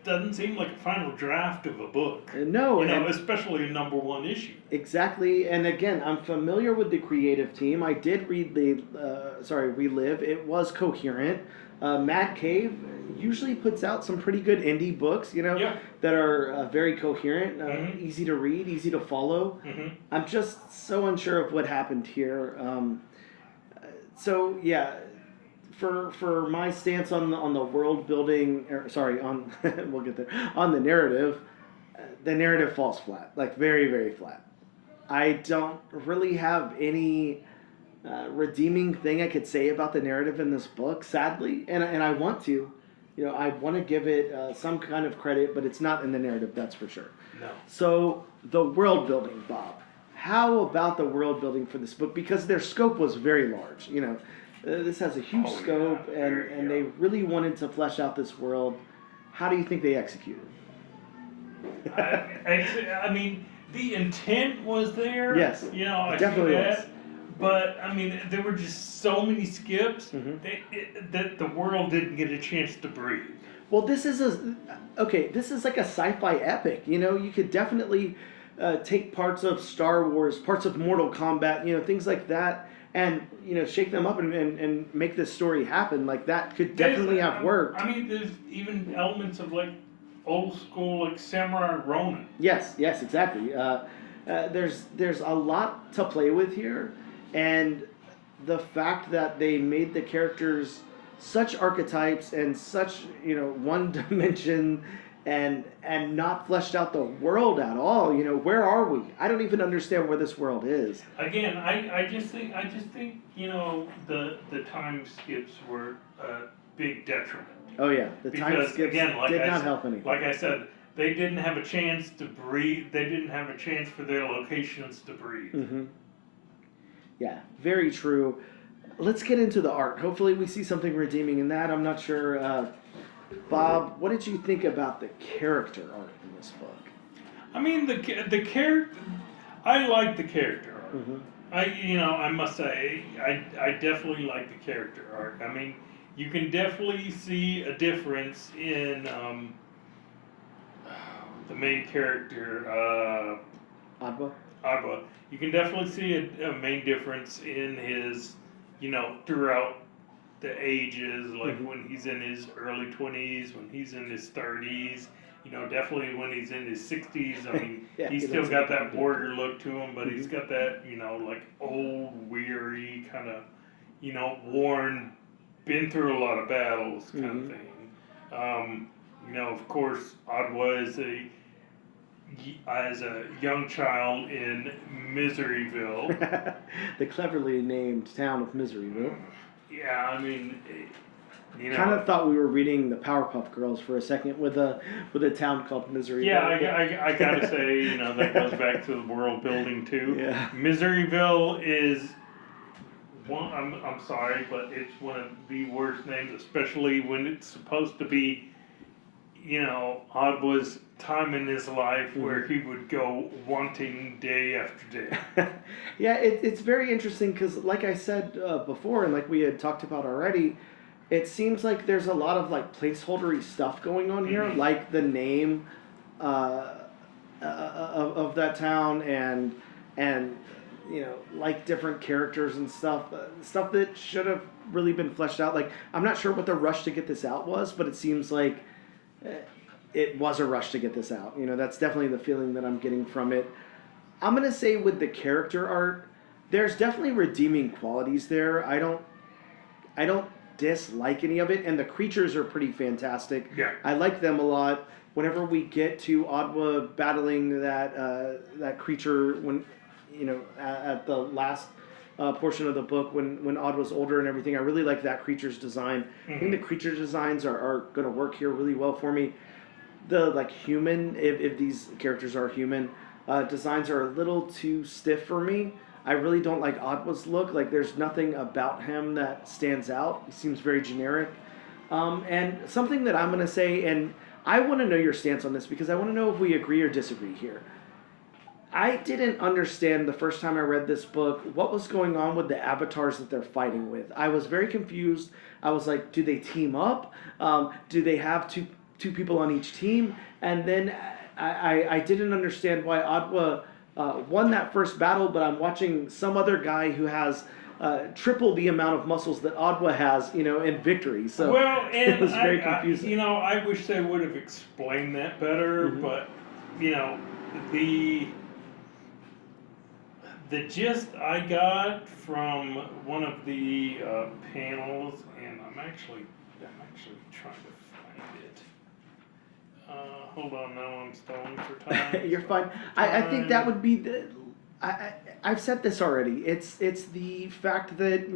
doesn't seem like a final draft of a book. No, especially a #1 issue. Exactly, and again, I'm familiar with the creative team. I did read Relive. It was coherent. Mad Cave usually puts out some pretty good indie books, that are very coherent, easy to read, easy to follow. I'm just so unsure of what happened here. So yeah, for my stance on the world building, we'll get there, on the narrative falls flat, like very, very flat. I don't really have any redeeming thing I could say about the narrative in this book, sadly, and I want to, I want to give it some kind of credit, but it's not in the narrative, that's for sure. No. So the world building, Bob. How about the world building for this book? Because their scope was very large. This has a huge scope, and they really wanted to flesh out this world. How do you think they executed? I mean, the intent was there. Yes, I definitely see that. was. But I mean, there were just so many skips that the world didn't get a chance to breathe. Well, this is like a sci-fi epic. You could definitely take parts of Star Wars, parts of Mortal Kombat, things like that, and shake them up and make this story happen. Like that could definitely have worked. I mean, there's even elements of like old school like Samurai Ronin. Yes, exactly. There's a lot to play with here, and the fact that they made the characters such archetypes and such one dimension, and not fleshed out the world at all. Where are we? I don't even understand where this world is. Again, I just think the time skips were a big detriment. Oh yeah, the time Because skips again, did not help anything. Like I said, they didn't have a chance to breathe. They didn't have a chance for their locations to breathe. Yeah, very true. Let's get into the art. Hopefully we see something redeeming in that. I'm not sure. Bob, what did you think about the character art in this book? I mean, the character. I like the character art. I must say, I definitely like the character art. I mean, you can definitely see a difference in the main character, Agua. You can definitely see a main difference in his, throughout the ages, like when he's in his early 20s, when he's in his 30s, definitely when he's in his 60s. I mean, he's still got that warrior look to him, but he's got that, like old, weary, kind of, worn, been through a lot of battles kind of thing. Of course, Adwa is as a young child in Miseryville. The cleverly named town of Miseryville. Yeah, I mean, kind of thought we were reading the Powerpuff Girls for a second with a town called Miseryville. Yeah, I gotta say, that goes back to the world building too. Yeah. Miseryville is one. I'm sorry, but it's one of the worst names, especially when it's supposed to be, Adwa's time in his life where he would go wanting day after day. Yeah, it's very interesting because, like I said before, and like we had talked about already, it seems like there's a lot of like placeholdery stuff going on here, like the name of that town, and like different characters and stuff that should have really been fleshed out. Like, I'm not sure what the rush to get this out was, but it seems like it was a rush to get this out. That's definitely the feeling that I'm getting from it. I'm going to say with the character art, there's definitely redeeming qualities there. I don't dislike any of it, and the creatures are pretty fantastic. Yeah. I like them a lot. Whenever we get to Adwa battling that creature, when at the last portion of the book, when Adwa's older and everything, I really like that creature's design. I think the creature designs are going to work here really well for me. The human, if these characters are human, designs are a little too stiff for me. I really don't like Adwa's look. Like, there's nothing about him that stands out. He seems very generic. And something that I'm going to say, and I want to know your stance on this because I want to know if we agree or disagree here. I didn't understand the first time I read this book what was going on with the avatars that they're fighting with. I was very confused. I was like, do they team up? Do they have two people on each team? And then I didn't understand why Adwa won that first battle, but I'm watching some other guy who has triple the amount of muscles that Adwa has, in victory. So well, and it was very confusing. I wish they would have explained that better, but the gist I got from one of the panels, and I'm actually trying to find it. Hold on, now I'm stalling for time. You're fine. I think that would be the. I've said this already. It's the fact that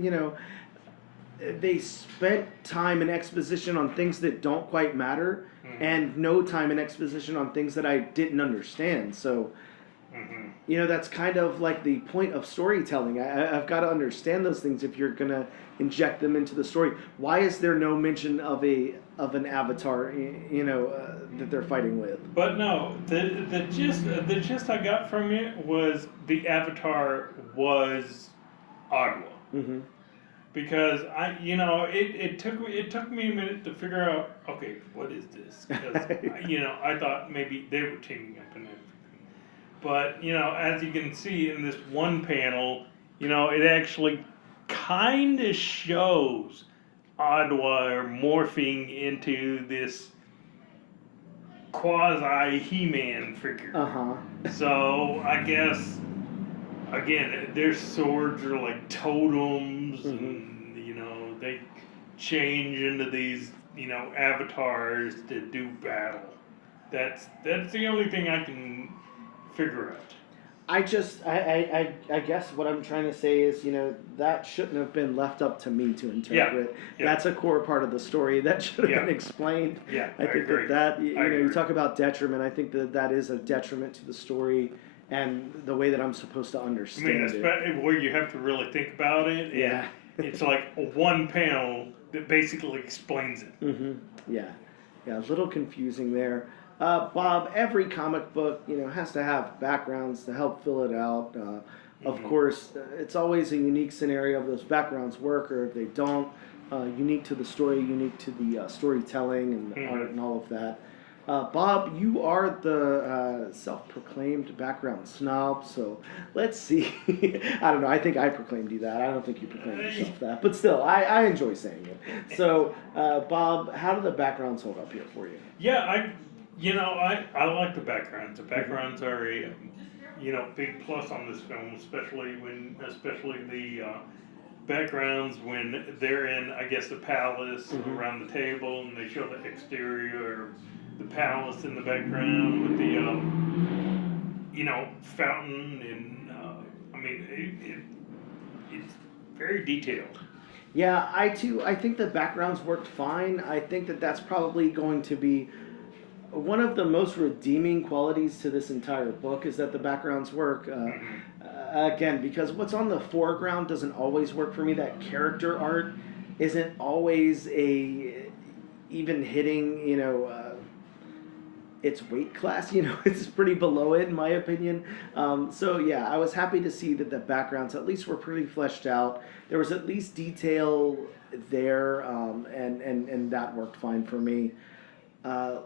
they spent time and exposition on things that don't quite matter, and no time and exposition on things that I didn't understand. So. That's kind of like the point of storytelling. I've got to understand those things if you're gonna inject them into the story. Why is there no mention of an avatar, that they're fighting with? But no, the gist I got from it was the avatar was Adwa. Mm-hmm. Because it took me a minute to figure out, okay, what is this? Because I thought maybe they were teaming up and everything. But, as you can see in this one panel, it actually kind of shows Adwa morphing into this quasi He-Man figure. So I guess, again, their swords are like totems, and they change into these avatars to do battle. That's the only thing I can figure out. I guess what I'm trying to say is, that shouldn't have been left up to me to interpret. Yeah. That's a core part of the story that should have been explained. Yeah, I think agree. that you talk about detriment. I think that is a detriment to the story and the way that I'm supposed to understand it. Especially where you have to really think about it. Yeah. It's like one panel that basically explains it. Mm-hmm. Yeah, a little confusing there. Bob, every comic book, has to have backgrounds to help fill it out. Of course, it's always a unique scenario if those backgrounds work or if they don't. Unique to the story, unique to the storytelling and the art and all of that. Bob, you are the self-proclaimed background snob, so let's see. I don't know, I think I proclaimed you that. I don't think you proclaimed yourself that. But still, I enjoy saying it. So, Bob, how do the backgrounds hold up here for you? Yeah, I like the backgrounds. The backgrounds are a big plus on this film, especially the backgrounds when they're in, I guess, the palace around the table, and they show the exterior, the palace in the background with the fountain, and it's very detailed. Yeah, I think the backgrounds worked fine. I think that's probably going to be one of the most redeeming qualities to this entire book is that the backgrounds work. Again, because what's on the foreground doesn't always work for me. That character art isn't always even hitting, its weight class. It's pretty below it in my opinion. So yeah, I was happy to see that the backgrounds at least were pretty fleshed out. There was at least detail there, and that worked fine for me.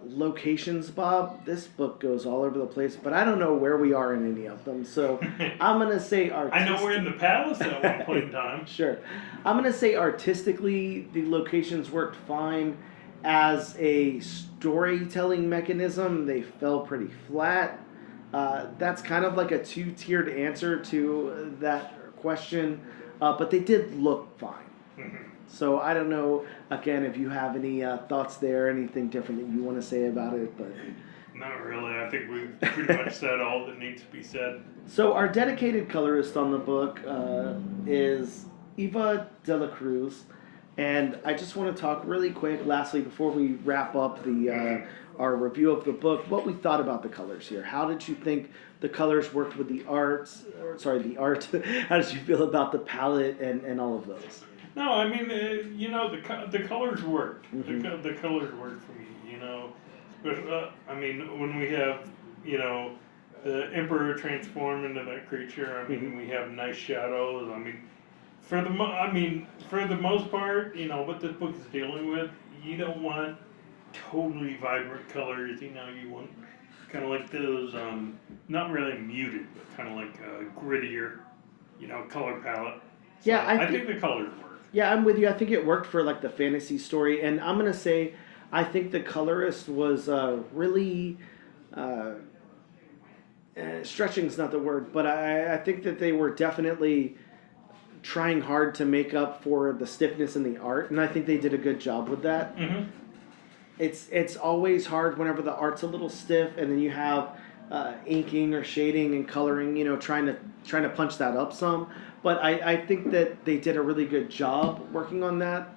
Locations, Bob, this book goes all over the place, but I don't know where we are in any of them. So I'm going to say I know we're in the palace at one point in time. Sure. I'm going to say artistically, the locations worked fine. As a storytelling mechanism, they fell pretty flat. That's kind of like a two-tiered answer to that question, but they did look fine. Mhm. So I don't know, again, if you have any thoughts there, anything different that you want to say about it, but... Not really. I think we've pretty much said all that needs to be said. So our dedicated colorist on the book is Eva de la Cruz, and I just want to talk really quick, lastly, before we wrap up the our review of the book, what we thought about the colors here. How did you think the colors worked with the art? The art. How did you feel about the palette and all of those? No, I mean, the colors worked. Mhm. The colors worked for me, I mean, when we have, the Emperor transform into that creature, I mean, we have nice shadows. I mean, for the most part, what this book is dealing with, you don't want totally vibrant colors. You want kind of like those, not really muted, but kind of like a grittier, color palette. So Yeah, I think the colors work. Yeah, I'm with you. I think it worked for like the fantasy story, and I'm gonna say, I think the colorist was really. Stretching is not the word, but I think that they were definitely trying hard to make up for the stiffness in the art, and I think they did a good job with that. Mm-hmm. It's always hard whenever the art's a little stiff, and then you have inking or shading and coloring, trying to punch that up some. But I think that they did a really good job working on that.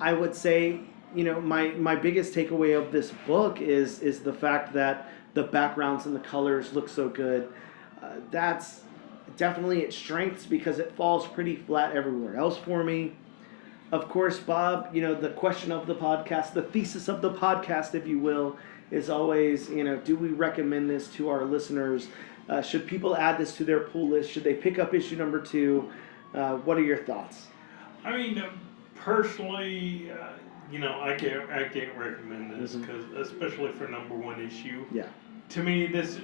I would say, my biggest takeaway of this book is the fact that the backgrounds and the colors look so good. That's definitely its strengths because it falls pretty flat everywhere else for me. Of course, Bob, the question of the podcast, the thesis of the podcast, if you will, is always, do we recommend this to our listeners? Should people add this to their pull list? Should they pick up issue number 2? What are your thoughts? I mean, personally, I can't recommend this because, especially for number 1 issue. Yeah. To me, this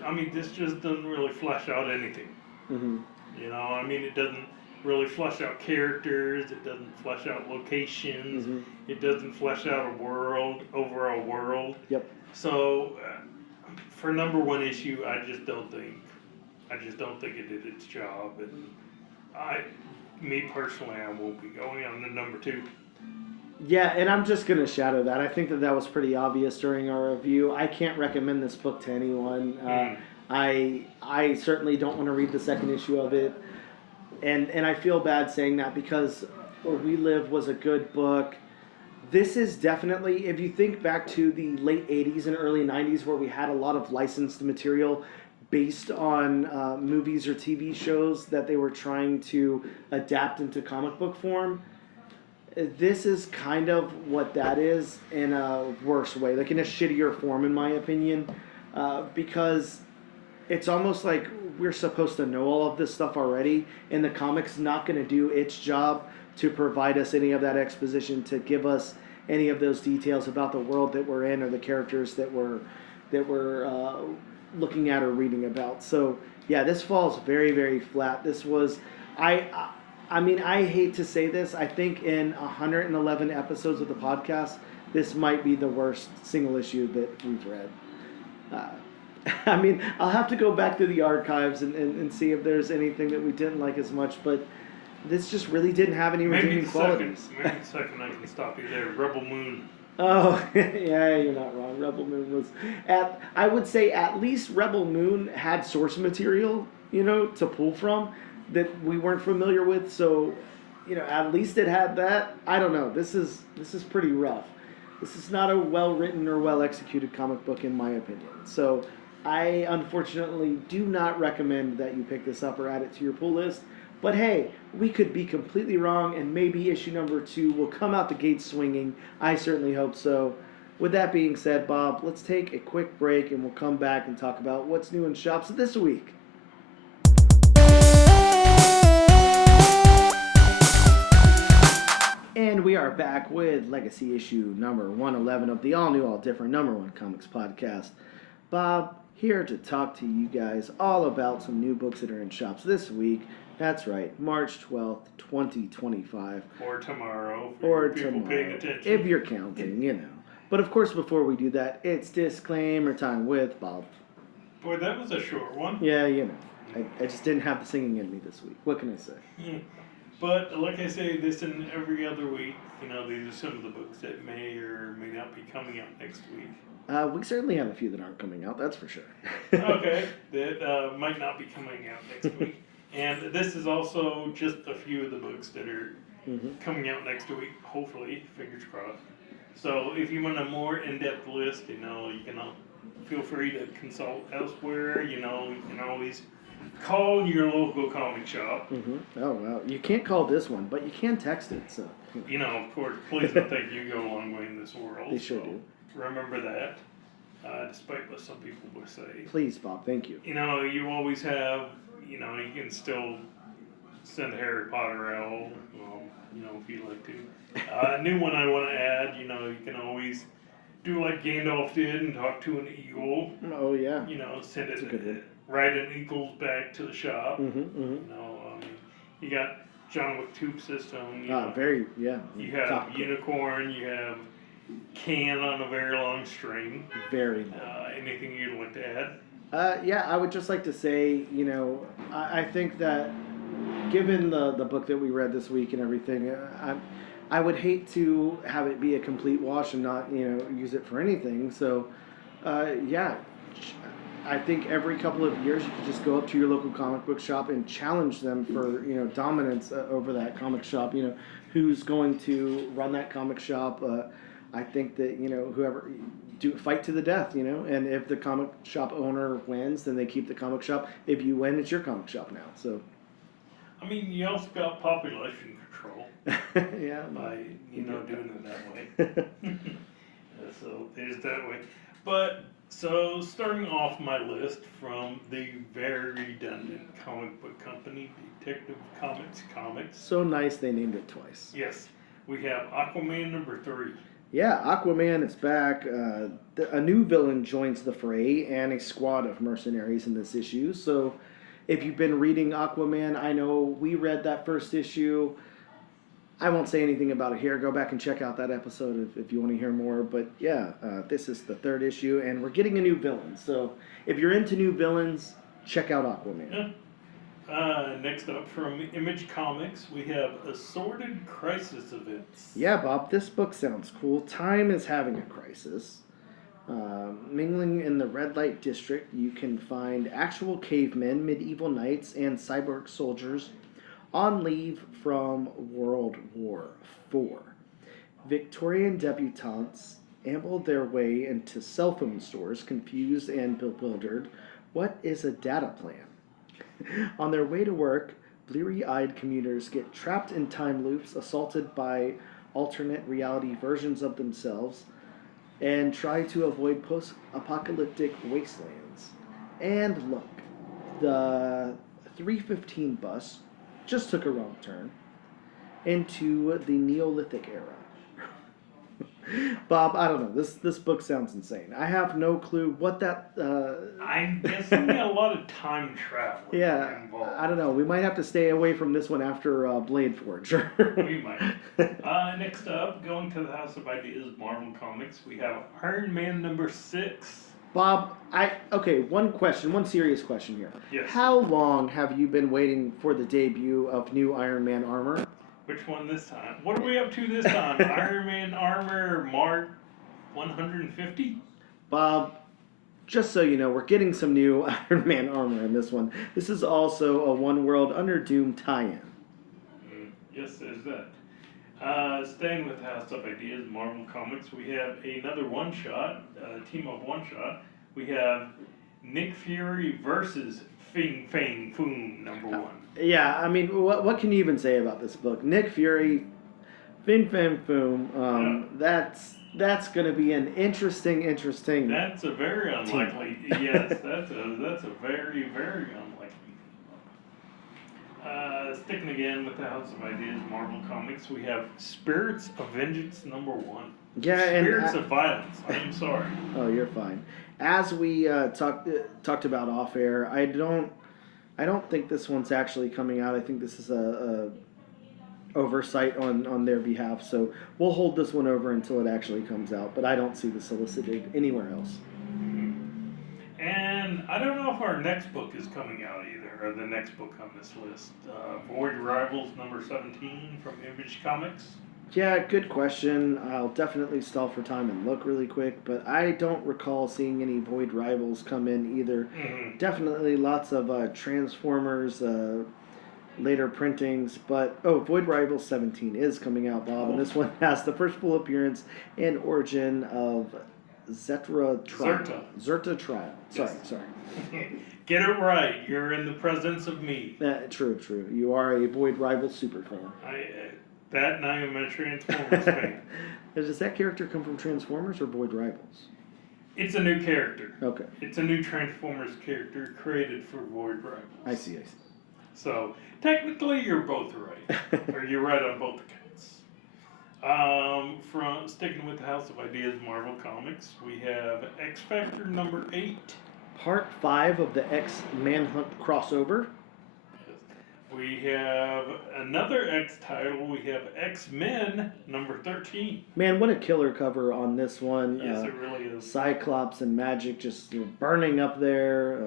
just doesn't really flesh out anything. Mm-hmm. It doesn't really flesh out characters. It doesn't flesh out locations. Mm-hmm. It doesn't flesh out overall world. Yep. So, for number 1 issue, I just don't think it did its job, and me personally, I won't be going on to number 2. Yeah, and I'm just going to shadow that. I think that was pretty obvious during our review. I can't recommend this book to anyone. I certainly don't want to read the second issue of it. And I feel bad saying that because Where We Live was a good book. This is definitely, if you think back to the late 80s and early 90s where we had a lot of licensed material based on movies or TV shows that they were trying to adapt into comic book form, this is kind of what that is in a worse way, like in a shittier form in my opinion, because it's almost like we're supposed to know all of this stuff already, and the comic's not going to do its job to provide us any of that exposition, to give us any of those details about the world that we're in or the characters that we're looking at or reading about. So yeah, this falls very, very flat. This was, I mean, I hate to say this. I think in 111 episodes of the podcast, this might be the worst single issue that we've read. I mean, I'll have to go back to the archives and see if there's anything that we didn't like as much, but this just really didn't have any redeeming qualities. Maybe the second I can stop you there. Rebel Moon. Oh, yeah, you're not wrong. Rebel Moon was I would say at least Rebel Moon had source material, to pull from that we weren't familiar with. So, at least it had that. I don't know. This is pretty rough. This is not a well-written or well-executed comic book in my opinion. So, I unfortunately do not recommend that you pick this up or add it to your pull list. But hey, we could be completely wrong, and maybe issue number 2 will come out the gate swinging. I certainly hope so. With that being said, Bob, let's take a quick break, and we'll come back and talk about what's new in shops this week. And we are back with Legacy issue number 111 of the all-new, all-different #1 Comics podcast. Bob, here to talk to you guys all about some new books that are in shops this week. That's right, March 12th, 2025. Or tomorrow. Or people tomorrow, paying attention. if you're counting, But of course, before we do that, it's disclaimer time with Bob. Boy, that was a short one. Yeah, I just didn't have the singing in me this week. What can I say? Yeah. But like I say, this and every other week, you know, these are some of the books that may or may not be coming out next week. We certainly have a few that aren't coming out, that's for sure. Okay, that might not be coming out next week. And this is also just a few of the books that are coming out next week, hopefully, fingers crossed. So if you want a more in-depth list, you know, you can feel free to consult elsewhere. You know, you can always call your local comic shop. Oh, wow. You can't call this one, but you can text it, so. You know, of course, please don't think you go a long way in this world. They sure so do. Remember that, despite what some people would say. Please, Bob, thank you. You know, you always have, you know, you can still send Harry Potter out, you know, if you'd like to. A new one I want to add, you know, you can always do like Gandalf did and talk to an eagle. Oh, yeah. You know, send That's a good one. ride an eagle's back to the shop. You know, you got John Wick Tube System. You know, Very, yeah. you have Topical. Unicorn, you have Can on a very long string. Very. Anything you'd like to add? Yeah, I would just like to say, you know, I think that given the book that we read this week and everything, I would hate to have it be a complete wash and not, you know, use it for anything. So, yeah, I think every couple of years you could just go up to your local comic book shop and challenge them for, you know, dominance over that comic shop. You know, who's going to run that comic shop? I think that, you know, whoever fight to the death, you know, and if the comic shop owner wins, then they keep the comic shop. If you win, it's your comic shop now. So, I mean, you also got population control yeah, by, you know, doing it that way. So there's that way. But, so starting off my list from the very redundant comic book company, Detective Comics. So nice they named it twice. Yes, we have Aquaman #3. Yeah, Aquaman is back. A new villain joins the fray and a squad of mercenaries in this issue. So, if you've been reading Aquaman, I know we read that first issue. I won't say anything about it here. Go back and check out that episode if you want to hear more. But yeah, this is the third issue, and we're getting a new villain. So, if you're into new villains, check out Aquaman. Yeah. Next up from Image Comics, we have Assorted Crisis Events. Yeah, Bob, this book sounds cool. Time is having a crisis. Mingling in the red light district, you can find actual cavemen, medieval knights, and cyborg soldiers on leave from World War IV. Victorian debutantes amble their way into cell phone stores, confused and bewildered. What is a data plan? On their way to work, bleary-eyed commuters get trapped in time loops, assaulted by alternate reality versions of themselves, and try to avoid post-apocalyptic wastelands. And look, the 315 bus just took a wrong turn into the Neolithic era. Bob, I don't know. This book sounds insane. I have no clue what that. I'm guessing a lot of time travel. Yeah, involved. I don't know. We might have to stay away from this one after Blade Forge. We might. Next up, going to the House of Ideas, Marvel Comics, we have Iron Man #6. Bob, one serious question here. Yes. How long have you been waiting for the debut of new Iron Man armor? Which one this time? What are we up to this time? Iron Man Armor Mark 150? Bob, just so you know, we're getting some new Iron Man armor in this one. This is also a One World Under Doom tie-in. Yes, there's that. Staying with House of Ideas, Marvel Comics, we have another one-shot, team of one-shot. We have Nick Fury versus Fin Fang Foom #1. Yeah, I mean, what can you even say about this book? Nick Fury, Fin Fang Foom, that's going to be an interesting. That's a very unlikely. Yes, that's a very, very unlikely. Sticking again with the House of Ideas, Marvel Comics, we have Spirits of Vengeance #1. Yeah, and Spirits of Violence. I'm sorry. Oh, you're fine. As we talked about off air, I don't think this one's actually coming out. I think this is a oversight on their behalf. So we'll hold this one over until it actually comes out. But I don't see this solicited anywhere else. And I don't know if our next book is coming out either, or the next book on this list. Void Rivals number 17 from Image Comics. Yeah, good question. I'll definitely stall for time and look really quick, but I don't recall seeing any Void Rivals come in either. Mm-hmm. Definitely lots of Transformers later printings, but Void Rivals 17 is coming out, Bob, and this one has the first full appearance and origin of Zerta Trial. Sorry. Get it right. You're in the presence of me. True. You are a Void Rival super fan. That and I am a Transformers fan. Does that character come from Transformers or Void Rivals? It's a new character. Okay. It's a new Transformers character created for Void Rivals. I see. So, technically, you're both right. Or you're right on both accounts. From sticking with the House of Ideas Marvel Comics, we have X Factor number 8. Part 5 of the X Manhunt crossover. We have another X title. We have X-Men number 13. Man, what a killer cover on this one. Yes, it really is. Cyclops and Magic just burning up there.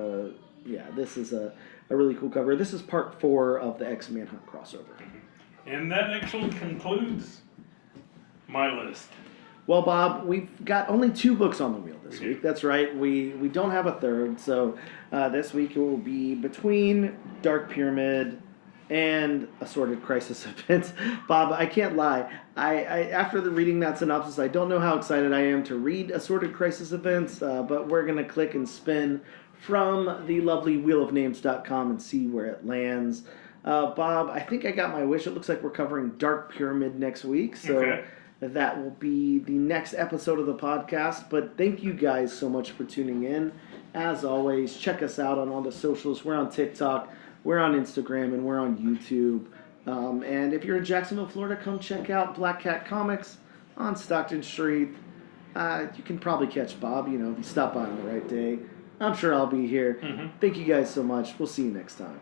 Yeah, this is a really cool cover. This is part 4 of the X Manhunt crossover. And that actually concludes my list. Well, Bob, we've got only 2 books on the wheel this week. That's right. We don't have a third. So this week it will be between Dark Pyramid and Assorted Crisis Events. Bob, I can't lie. I after reading that synopsis, I don't know how excited I am to read Assorted Crisis Events, but we're going to click and spin from the lovely wheelofnames.com and see where it lands. Bob, I think I got my wish. It looks like we're covering Dark Pyramid next week, so Okay. That will be the next episode of the podcast. But thank you guys so much for tuning in. As always, check us out on all the socials. We're on TikTok, we're on Instagram, and we're on YouTube. And if you're in Jacksonville, Florida, come check out Black Cat Comics on Stockton Street. You can probably catch Bob, if you stop by on the right day. I'm sure I'll be here. Mm-hmm. Thank you guys so much. We'll see you next time.